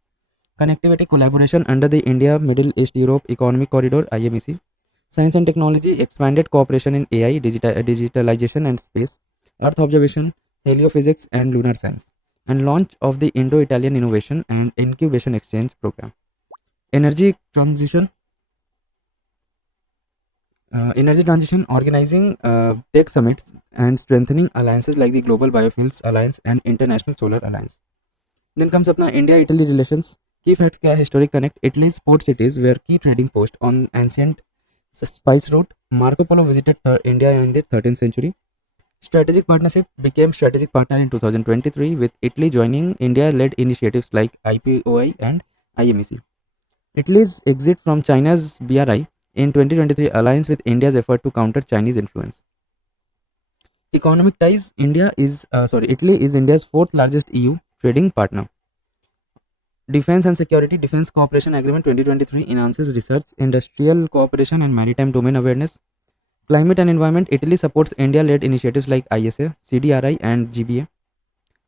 connectivity collaboration under the India Middle East Europe economic corridor IMEC science and technology expanded cooperation in AI digitalisation and space earth observation heliophysics and lunar science and launch of the Indo-Italian Innovation and Incubation Exchange Program. Energy transition, organizing tech summits and strengthening alliances like the Global Biofuels Alliance and International Solar Alliance. Then comes अपना India-Italy relations. Key facts क्या है historic connect. Italy's port cities were key trading post on ancient spice route. Marco Polo visited India in the 13th century. Strategic partnership became strategic partner in 2023 with Italy joining India-led initiatives like IPOI and IMEC. Italy's exit from China's BRI in 2023 aligns with India's effort to counter Chinese influence. Economic ties Italy is India's fourth largest EU trading partner. Defense and security defense cooperation agreement 2023 enhances research, industrial cooperation and maritime domain awareness. Climate and environment, Italy supports India-led initiatives like ISA, CDRI and GBA.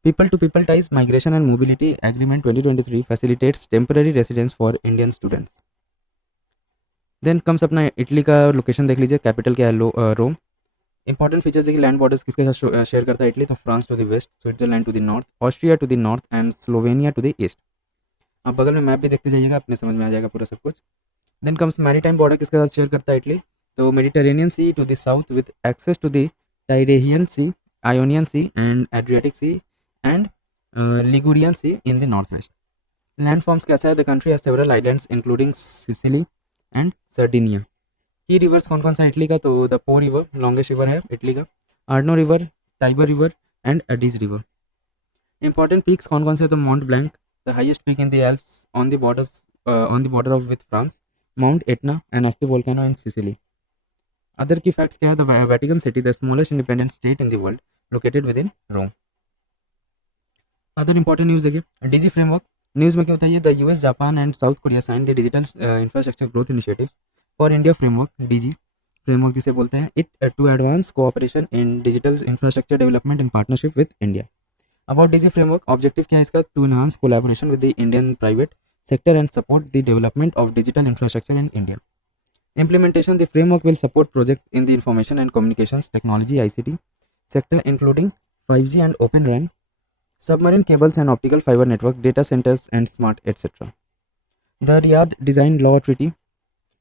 People-to-people ties, migration and mobility agreement 2023 facilitates temporary residence for Indian students. Then comes अपना Italy का location देख लीजिए capital क्या है Rome. Important features देखिए land borders किसके साथ share करता है इटली तो France to the west, Switzerland to the north, Austria to the north and Slovenia to the east. आप बगल में मैप भी देखते जाइएगा अपने समझ में आ जाएगा पूरा सब कुछ। देन कम्स मैरीटाइम बॉर्डर किसके साथ शेयर करता है इटली तो Mediterranean Sea to the south with access to the Tyrrhenian Sea, Ionian Sea and Adriatic Sea and Ligurian Sea in the northwest. Landforms कैसा है the country has several islands including Sicily and Sardinia. की rivers कौन कौन सा Italy का तो the Po river longest river है Italy का, Arno river, Tiber river and Adige river. Important peaks कौन कौन से तो Mount Blanc the highest peak in the Alps on the border of with France, Mount Etna an active volcano in Sicily. Other key facts क्या है the Vatican City, the smallest independent state in the world, located within Rome. Other important news देखिए DG framework news में क्या होता है ये the US, Japan and South Korea signed the digital infrastructure growth initiatives for India framework DG framework जिसे बोलते हैं it to advance cooperation in digital infrastructure development in partnership with India. About DG framework objective क्या है इसका to enhance collaboration with the Indian private sector and support the development of digital infrastructure in India. Implementation, the framework will support projects in the information and communications technology ICT sector including 5G and Open RAN, submarine cables and optical fiber network, data centers and smart etc. The Riyadh Design Law Treaty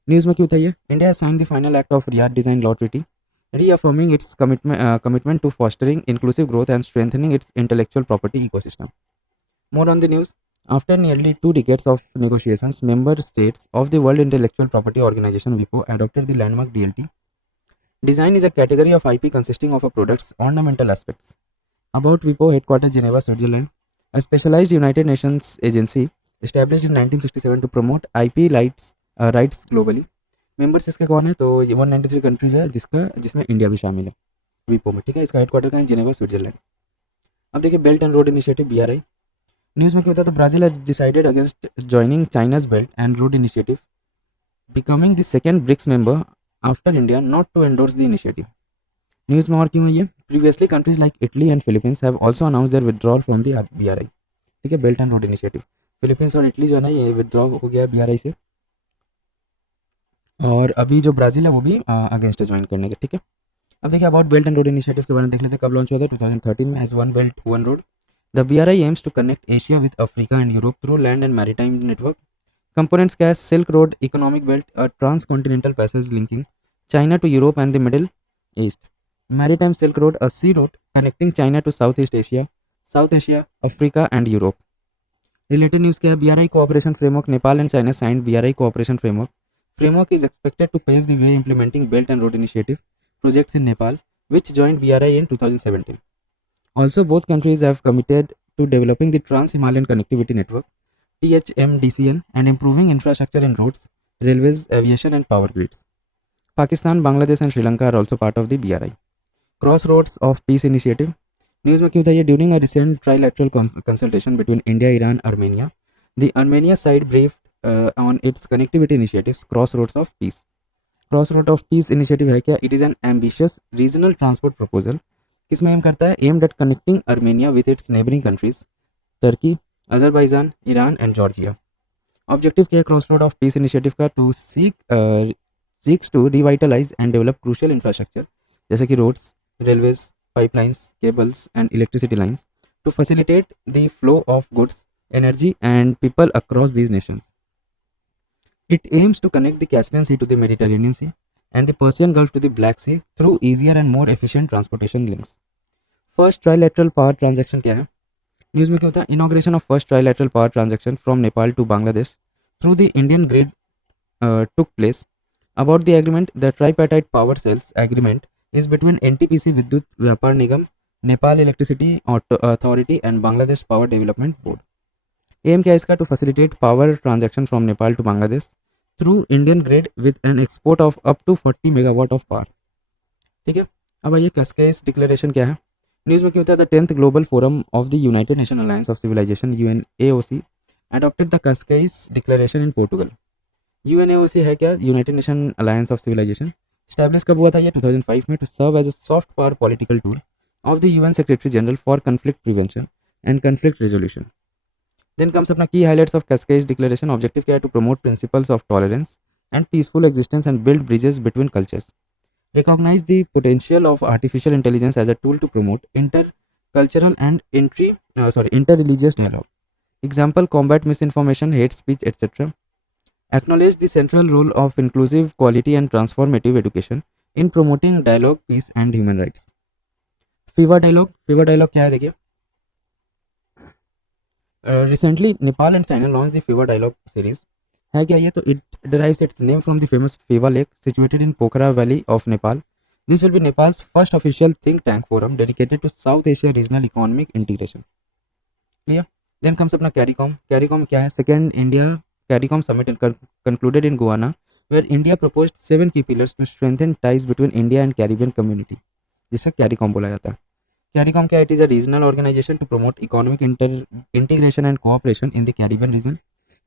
news में क्यों था ये India has signed the final act of Riyadh Design Law Treaty reaffirming its commitment to fostering inclusive growth and strengthening its intellectual property ecosystem. More on the news. After nearly 2 decades of negotiations, member states of the World Intellectual Property Organization (WIPO) adopted the landmark DLT. Design is a category of IP consisting of a product's ornamental aspects. About WIPO, headquartered Geneva, Switzerland, a specialized United Nations agency established in 1967 to promote IP rights globally. Members इसके कौन है? तो ये 193 countries है जिसमें India भी शामिल है विपो में, ठीक है। इसका हेडक्वार्टर कहाँ है? Geneva, Switzerland. अब देखिए Belt and Road Initiative BRI news में क्या होता है? तो Brazil has decided against joining China's Belt and Road Initiative, becoming the second BRICS member after India not to endorse the initiative. News में और क्यों है ये? Previously countries like Italy and Philippines have also announce their withdrawal from the BRI, ठीक है, Belt and Road Initiative. Philippines और Italy जो है ना ये विथड्रॉ हो गया BRI से, और अभी जो ब्राज़ील है वो भी अगेंस्ट ज्वाइन करने के, ठीक है। अब देखिए about belt and Road initiative के बारे में देख लेते हैं। कब लॉन्च हुआ था? 2013 में, as One Belt One Road. The BRI aims to connect Asia with Africa and Europe through land and maritime network. Components क्या है? Silk Road Economic Belt, a transcontinental passage linking China to Europe and the Middle East. Maritime Silk Road, a sea road connecting China to South Asia, Africa and Europe. Related news क्या है? BRI cooperation framework, Nepal and China signed BRI cooperation framework. Framework is expected to pave the way implementing Belt and Road Initiative projects in Nepal, which joined BRI in 2017. Also, both countries have committed to developing the Trans-Himalayan Connectivity Network (THMDCN) and improving infrastructure in roads, railways, aviation, and power grids. Pakistan, Bangladesh, and Sri Lanka are also part of the BRI. Crossroads of Peace Initiative. News में क्यों था ये? During a recent trilateral consultation between India, Iran, Armenia, the Armenia side briefed on its connectivity initiatives, Crossroads of Peace. Crossroads of Peace initiative है क्या? It is an ambitious regional transport proposal. किसमें M करता है? Aimed at connecting Armenia with its neighboring countries, Turkey, Azerbaijan, Iran and Georgia. Objective क्या है Crossroads of Peace initiative का? To seeks to revitalize and develop crucial infrastructure जैसे कि roads, railways, pipelines, cables and electricity lines to facilitate the flow of goods, energy and people across these nations. It aims to connect the Caspian Sea to the Mediterranean Sea and the Persian Gulf to the Black Sea through easier and more efficient transportation links. First trilateral power transaction क्या है? News में क्या होता है? Inauguration of first trilateral power transaction from Nepal to Bangladesh through the Indian grid took place. About the agreement, the tripartite power sales agreement is between NTPC Vidyut Vyapar Nigam, Nepal Electricity Authority and Bangladesh Power Development Board. Aim क्या है इसका? To facilitate power transaction from Nepal to Bangladesh through Indian grid with an export of up to 40 megawatt of power, ठीक है। अब आइए कैस्केस declaration क्या है? News में क्या होता है? The 10th Global Forum of the United Nation Alliance of Civilization UNAOC adopted the Cascais Declaration in Portugal. UNAOC है क्या? United Nation Alliance of Civilization. Establish कब हुआ था ये? 2005 में, to serve as a soft power political tool of the UN secretary general for conflict prevention and conflict resolution. Then comes अपना key highlights of Cascais Declaration. Objective क्या है? To promote principles of tolerance and peaceful existence and build bridges between cultures, recognize the potential of artificial intelligence as a tool to promote intercultural and interreligious dialogue. Example, combat misinformation, hate speech, etc. Acknowledge the central role of inclusive, quality and transformative education in promoting dialogue, peace and human rights. Fewa Dialogue क्या है? देखिए recently Nepal and China launch the Fewa Dialogue series है क्या ये? तो it derives its name from the famous Phewa Lake situated in Pokhara Valley of Nepal. This will be Nepal's first official think tank forum dedicated to South Asia regional economic integration. Clear? Then comes अपना CARICOM. CARICOM क्या है? Second India CARICOM summit concluded in Guyana, where India proposed 7 key pillars to strengthen ties between India and Caribbean community, जिसे CARICOM बोला जाता है। CARICOM क्या? It is a regional organization to promote economic integration and cooperation in the Caribbean region.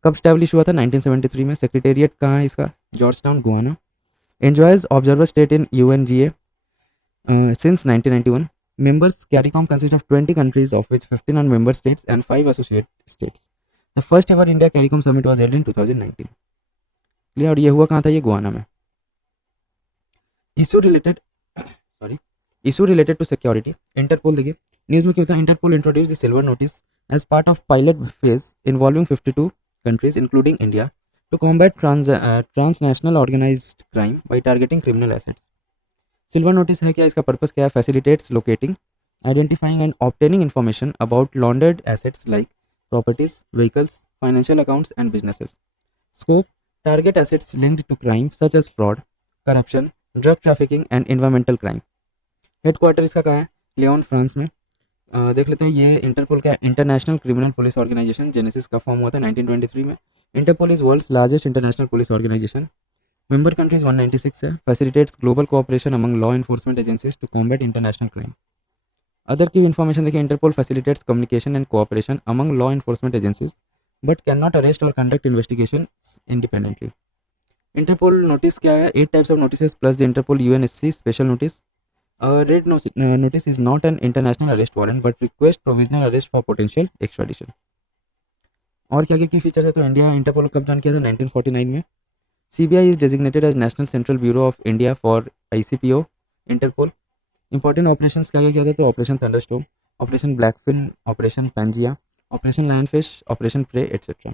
कब establish हुआ था? 1973 में। Secretariat कहाँ है इसका? Georgetown, Guana. Enjoys observer state in UNGA since 1991. Members CARICOM consist of 20 countries, of which 15 are member states and 5 associate states. The first ever India CARICOM summit was held in 2019. Clear? और ये हुआ कहाँ था? ये Guyana में। Issue related to security. Interpol देखिए न्यूज़ में क्या होता है? Interpol introduce the silver notice as part of pilot phase involving 52 countries including India to combat transnational organized crime by targeting criminal assets. Silver notice है क्या? इसका पर्पस क्या है? Facilitates locating, identifying and obtaining information about laundered assets like properties, vehicles, financial accounts, and businesses. Scope: target assets linked to crime such as fraud, corruption, drug trafficking, and environmental crime. Headquarter इसका कहाँ है? Leone, France में। देख लेते हैं, ये Interpol का international criminal police organisation genesis का फॉर्म हुआ था 1923 में। Interpol is world's largest international police organisation. Member countries 196 है। Facilitates global cooperation among law enforcement agencies to combat international crime. Other key information देखिए, Interpol facilitates communication and cooperation among law enforcement agencies but can not arrest और conduct investigation independently. Interpol notice क्या है? 8 types of notice plus the Interpol UNSC special notice. Red notice is not an international arrest warrant but request provisional arrest for potential extradition. और क्या क्या की features है? तो India interpole कब join किया था? 1949 में। CBI is designated as national central bureau of India for ICPO Interpol. Important operations क्या क्या किया था? तो operation Thunderstorm, operation Blackfin, operation Pangea, operation Lionfish, operation Prey etcetera.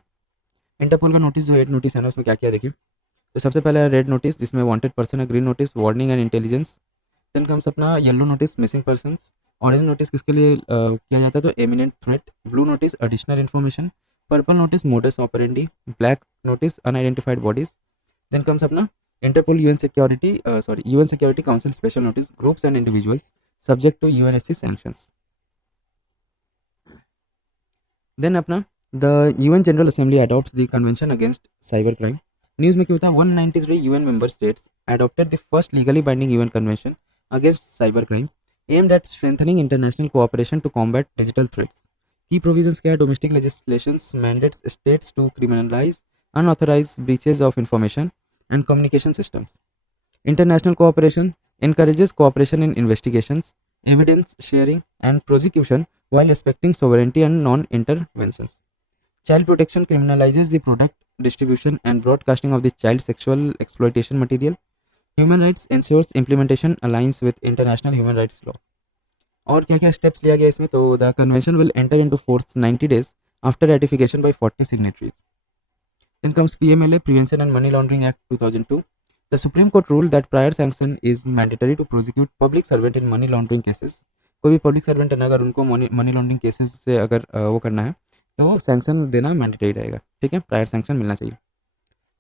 Interpol का नोटिस जो 8 नोटिस है ना, उसमें क्या किया देखिए। तो सबसे पहले है रेड नोटिस, जिसमें वांटेड पर्सन है। Green notice warning and intelligence. Then comes अपना yellow notice missing persons. Orange notice किसके लिए किया जाता है? तो imminent threat. Blue notice additional information. Purple notice modus operandi. Black notice unidentified bodies. Then comes अपना Interpol UN security council special notice groups and individuals subject to UNSC sanctions. Then अपना the UN general assembly adopts the convention against cyber crime. News में क्या होता है? 193 UN member states adopted the first legally binding UN convention against cybercrime aimed at strengthening international cooperation to combat digital threats. Key provisions क्या है? Domestic legislation mandates states to criminalize unauthorized breaches of information and communication systems. International cooperation encourages cooperation in investigations, evidence sharing, and prosecution while respecting sovereignty and non-interventions. Child protection criminalizes the product, distribution, and broadcasting of the child sexual exploitation material. Human rights ensures implementation aligns with international human rights law. और क्या क्या steps लिया गया इसमें? तो the convention will enter into force 90 days after ratification by 40 signatories. Then comes PMLA, Prevention and Money Laundering Act 2002. The Supreme Court ruled that prior sanction is mandatory to prosecute public servant in money laundering cases. कोई भी public servant है ना, अगर उनको money laundering cases से अगर वो करना है तो सैंक्शन देना मैंडेटरी रहेगा। ठीक है, प्रायर सैंक्शन मिलना चाहिए।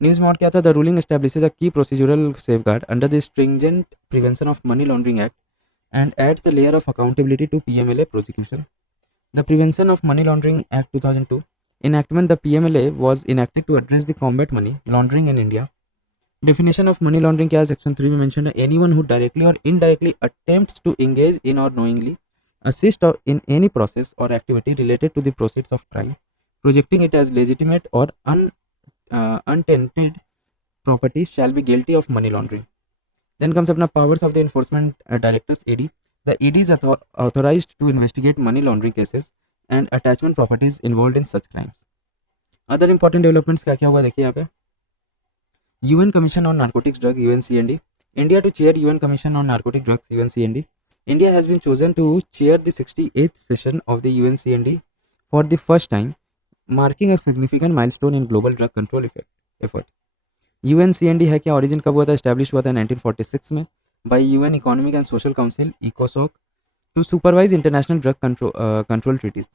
न्यूज़ में और क्या था? The ruling establishes a key procedural safeguard under the stringent Prevention of Money Laundering Act and adds the layer of accountability to PMLA prosecution. The Prevention of Money Laundering Act 2002 enactment. The PMLA was enacted to address the combat money laundering in India. Definition of money laundering क्या है? Section 3 में mentioned है, anyone who directly or indirectly attempts to engage in or knowingly assist or in any process or activity related to the proceeds of crime, projecting it as legitimate or untainted property shall be guilty of money laundering. Then comes अपना powers of the enforcement directors ED. The ED is authorized to investigate money laundering cases and attachment properties involved in such crimes. Other important developments क्या क्या हुआ देखिए यहाँ पे। UN Commission on Narcotics Drugs UNCND. India to chair UN Commission on Narcotic Drugs UNCND. India has been chosen to chair the 68th session of the UNCND for the first time, marking a significant milestone in global drug control efforts. UNCND है क्या? origin कब हुआ था? Established हुआ था 1946 में by UN Economic and Social Council ECOSOC to supervise international drug control treaties.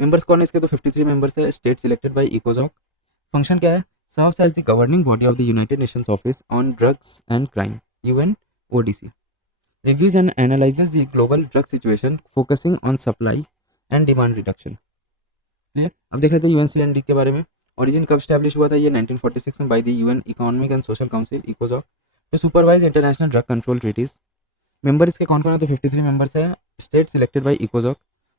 Members कौन है इसके? तो 53 members है, states selected by ECOSOC. Function क्या है? Serves as the governing body of the United Nations Office on Drugs and Crime UNODC. Reviews and analyzes the global drug situation, focusing on supply and demand reduction. Clear? अब देख लेते हैं यूएनसीएनडी के बारे में। Origin कब स्टैब्लिश हुआ था? ये 1946 में by the UN economic and social council इकोसॉक to supervise international drug control treaties. Member इसके कौन कौन है? तो 53 मेंबर्स है, स्टेट सिलेक्टेड बाय इकोसॉक।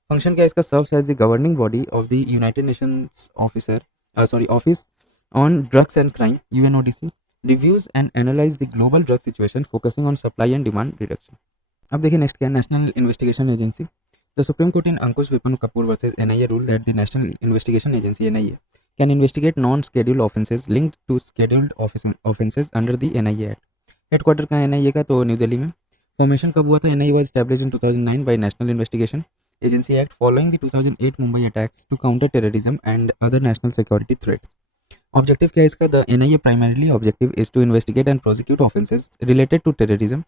फंक्शन क्या है इसका? Serves as the governing body of the United Nations office on drugs and crime UNODC. Reviews and analyse the global drug situation, focusing on supply and demand reduction. अब देखिए next क्या है? National investigation agency. The Supreme Court in Ankush Vipanu Kapoor versus NIA ruled that the National Investigation Agency (NIA) can investigate non-scheduled offences linked to scheduled offences under the NIA Act. Headquarter का NIA का? तो new Delhi में। Formation कब हुआ था? NIA was established in 2009 by National Investigation Agency Act following the 2008 Mumbai attacks to counter terrorism and other national security threats. Objective क्या है इसका? The NIA primarily objective is to investigate and prosecute offences related to terrorism,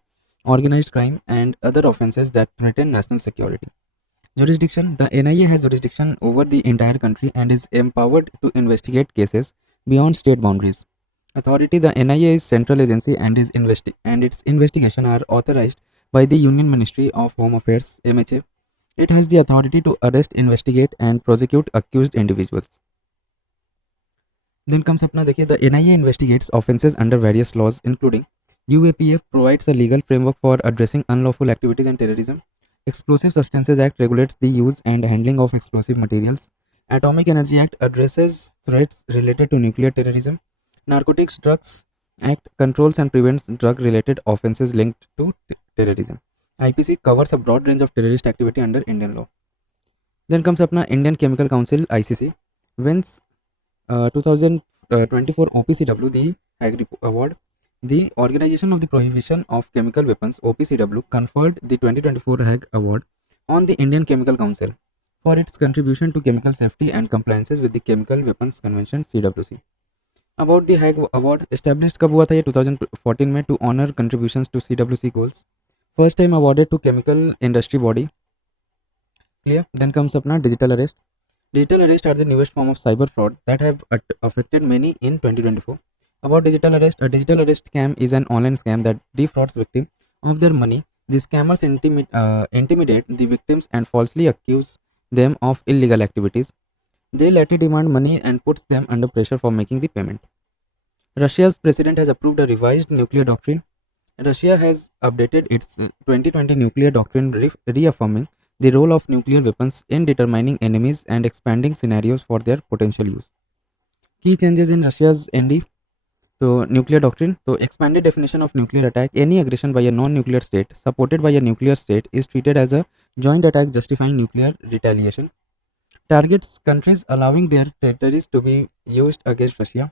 organized crime, and other offences that threaten national security. Jurisdiction: The NIA has jurisdiction over the entire country and is empowered to investigate cases beyond state boundaries. Authority: The NIA is central agency and its investigation are authorized by the Union Ministry of Home Affairs (MHA). It has the authority to arrest, investigate and prosecute accused individuals. Then comes अपना देखिए, the NIA investigates offences under various laws including UAPF provides a legal framework for addressing unlawful activities and terrorism. Explosive Substances Act regulates the use and handling of explosive materials. Atomic Energy Act addresses threats related to nuclear terrorism. Narcotics Drugs Act controls and prevents drug-related offences linked to terrorism. IPC covers a broad range of terrorist activity under Indian law. Then comes अपना Indian Chemical Council (ICC) wins 2024 OPCW the Hague Award. The Organization of the Prohibition of Chemical Weapons (OPCW) conferred the 2024 Hague Award on the Indian Chemical Council for its contribution to chemical safety and compliances with the Chemical Weapons Convention (CWC). About the Hague Award, established कब हुआ था ये 2014 में to honor contributions to CWC goals. First time awarded to chemical industry body. Clear? Then comes अपना digital arrest. Digital arrest are the newest form of cyber fraud that have affected many in 2024. About digital arrest, a digital arrest scam is an online scam that defrauds victims of their money. The scammers intimidate the victims and falsely accuse them of illegal activities. They later demand money and puts them under pressure for making the payment. Russia's president has approved a revised nuclear doctrine. Russia has updated its 2020 nuclear doctrine, reaffirming the role of nuclear weapons in determining enemies and expanding scenarios for their potential use. Key changes in Russia's ND. So, nuclear doctrine. So, expanded definition of nuclear attack. Any aggression by a non-nuclear state supported by a nuclear state is treated as a joint attack justifying nuclear retaliation. Targets countries allowing their territories to be used against Russia.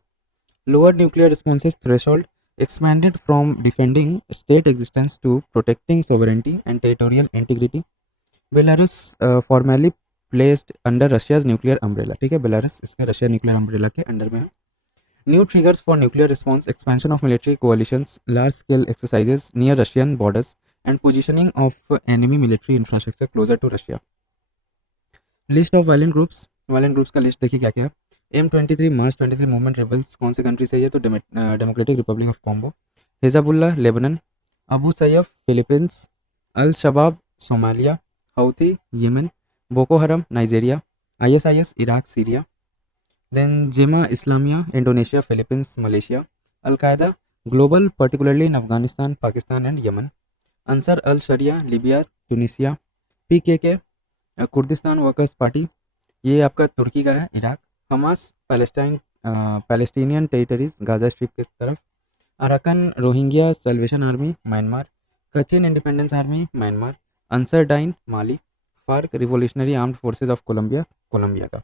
Lowered nuclear responses threshold. Expanded from defending state existence to protecting sovereignty and territorial integrity. Belarus formally placed under Russia's nuclear umbrella. ठीक है, Belarus इसके Russia nuclear umbrella के under में है. New triggers for nuclear response, expansion of military coalitions, large scale exercises near Russian borders and positioning of enemy military infrastructure closer to Russia. List of violent groups का list देखिए क्या क्या है. M23 मार्च 23 movement rebels कौन से country से है? तो Democratic Republic of Congo. Hezbollah Lebanon. Abu Sayyaf Philippines. Al Shabaab Somalia. Houthi Yemen. Boko Haram Nigeria. ISIS Iraq Syria. Then Jemaah Islamiyah Indonesia Philippines Malaysia. Al Qaeda global particularly in Afghanistan Pakistan and Yemen. Ansar al Sharia Libya Tunisia. PKK Kurdistan workers party, ये आपका तुर्की का है, Iraq. Hamas Palestinian territories Gaza strip की तरफ. Arakan Rohingya salvation army Myanmar. Kachin independence army Myanmar. Ansar dine Mali. FARC revolutionary armed forces of Colombia का.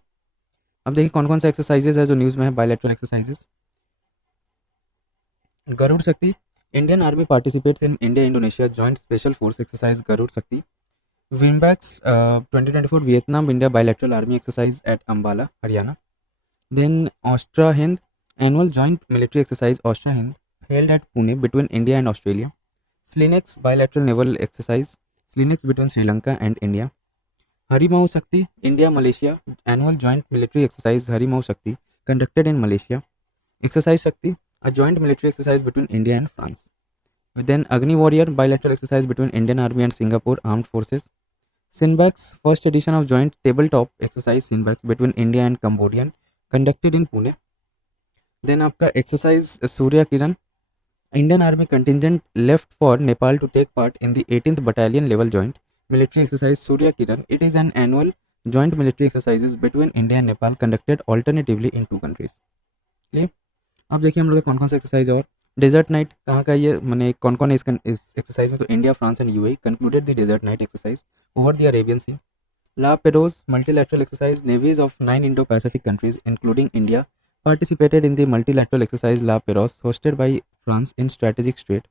अब देखिए कौन कौन सा एक्सरसाइजेज है जो न्यूज़ में है. Bilateral exercises. Garud Shakti, Indian army participates in India Indonesia joint special force exercise Garud Shakti. Vinbax 2024 Vietnam India bilateral army exercise at Ambala Haryana. Then AustraHind annual joint military exercise AustraHind held at Pune between India and Australia. Slinex bilateral naval exercise Slinex between Sri Lanka and India. Harimau Shakti India Malaysia annual joint military exercise Harimau Shakti conducted in Malaysia. Exercise Shakti, a joint military exercise between India and France. Then Agni Warrior bilateral exercise between Indian Army and Singapore Armed Forces. Sinbac's first edition of joint tabletop exercise Sinbac's between India and Cambodian conducted in Pune. Then आपका exercise Surya Kiran, Indian Army contingent left for Nepal to take part in the 18th Battalion level joint military exercise Surya Kiran. It is an annual joint military exercises between India and Nepal conducted alternatively in two countries. Clear? अब देखिए हम लोग कौन कौन सा exercise. और Desert Knight कहाँ का ये मैंने कौन कौन है इस एक्सरसाइज में? तो India France and UAE concluded the Desert Knight exercise over the Arabian Sea. La Perouse multilateral exercise navies of 9 Indo-Pacific countries including India participated in the multilateral exercise La Perouse hosted by France in strategic strait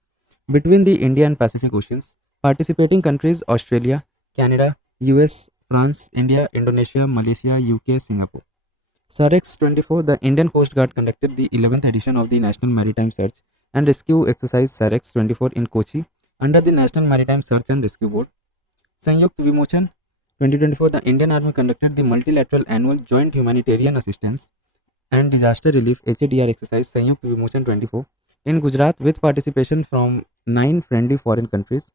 between the Indian and Pacific Oceans. Participating countries Australia, Canada, US, France, India, Indonesia, Malaysia, UK, Singapore. SAREX 24, the Indian Coast Guard conducted the 11th edition of the National Maritime Search and Rescue Exercise SAREX 24 in Kochi under the National Maritime Search and Rescue Board. संयुक्त विमोचन 2024, the Indian Army conducted the multilateral annual Joint Humanitarian Assistance and Disaster Relief (HADR) exercise Sanyukt Vimochan 24 in Gujarat with participation from 9 friendly foreign countries.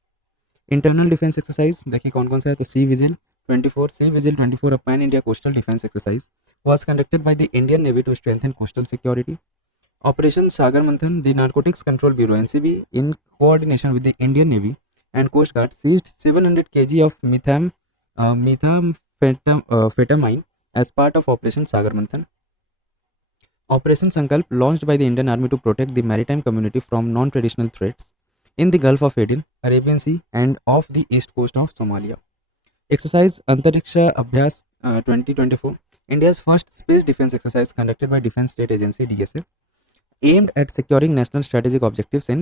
Internal defense exercise देखिए कौन कौन सा है, तो Sea Vigil 24, Sea Vigil 24, a pan-India coastal defense exercise was conducted by the Indian Navy to strengthen coastal security. Operation Sagar Manthan, the Narcotics Control Bureau (NCB), in coordination with the Indian Navy and Coast Guard, seized 700 kg of methamphetamine as part of Operation Sagar Manthan. Operation Sankalp, launched by the Indian Army to protect the maritime community from non-traditional threats in the Gulf of Aden, Arabian Sea, and off the east coast of Somalia. Exercise Antariksha Abhyas 2024, India's first space defense exercise conducted by Defence State Agency (DSA), aimed at securing national strategic objectives in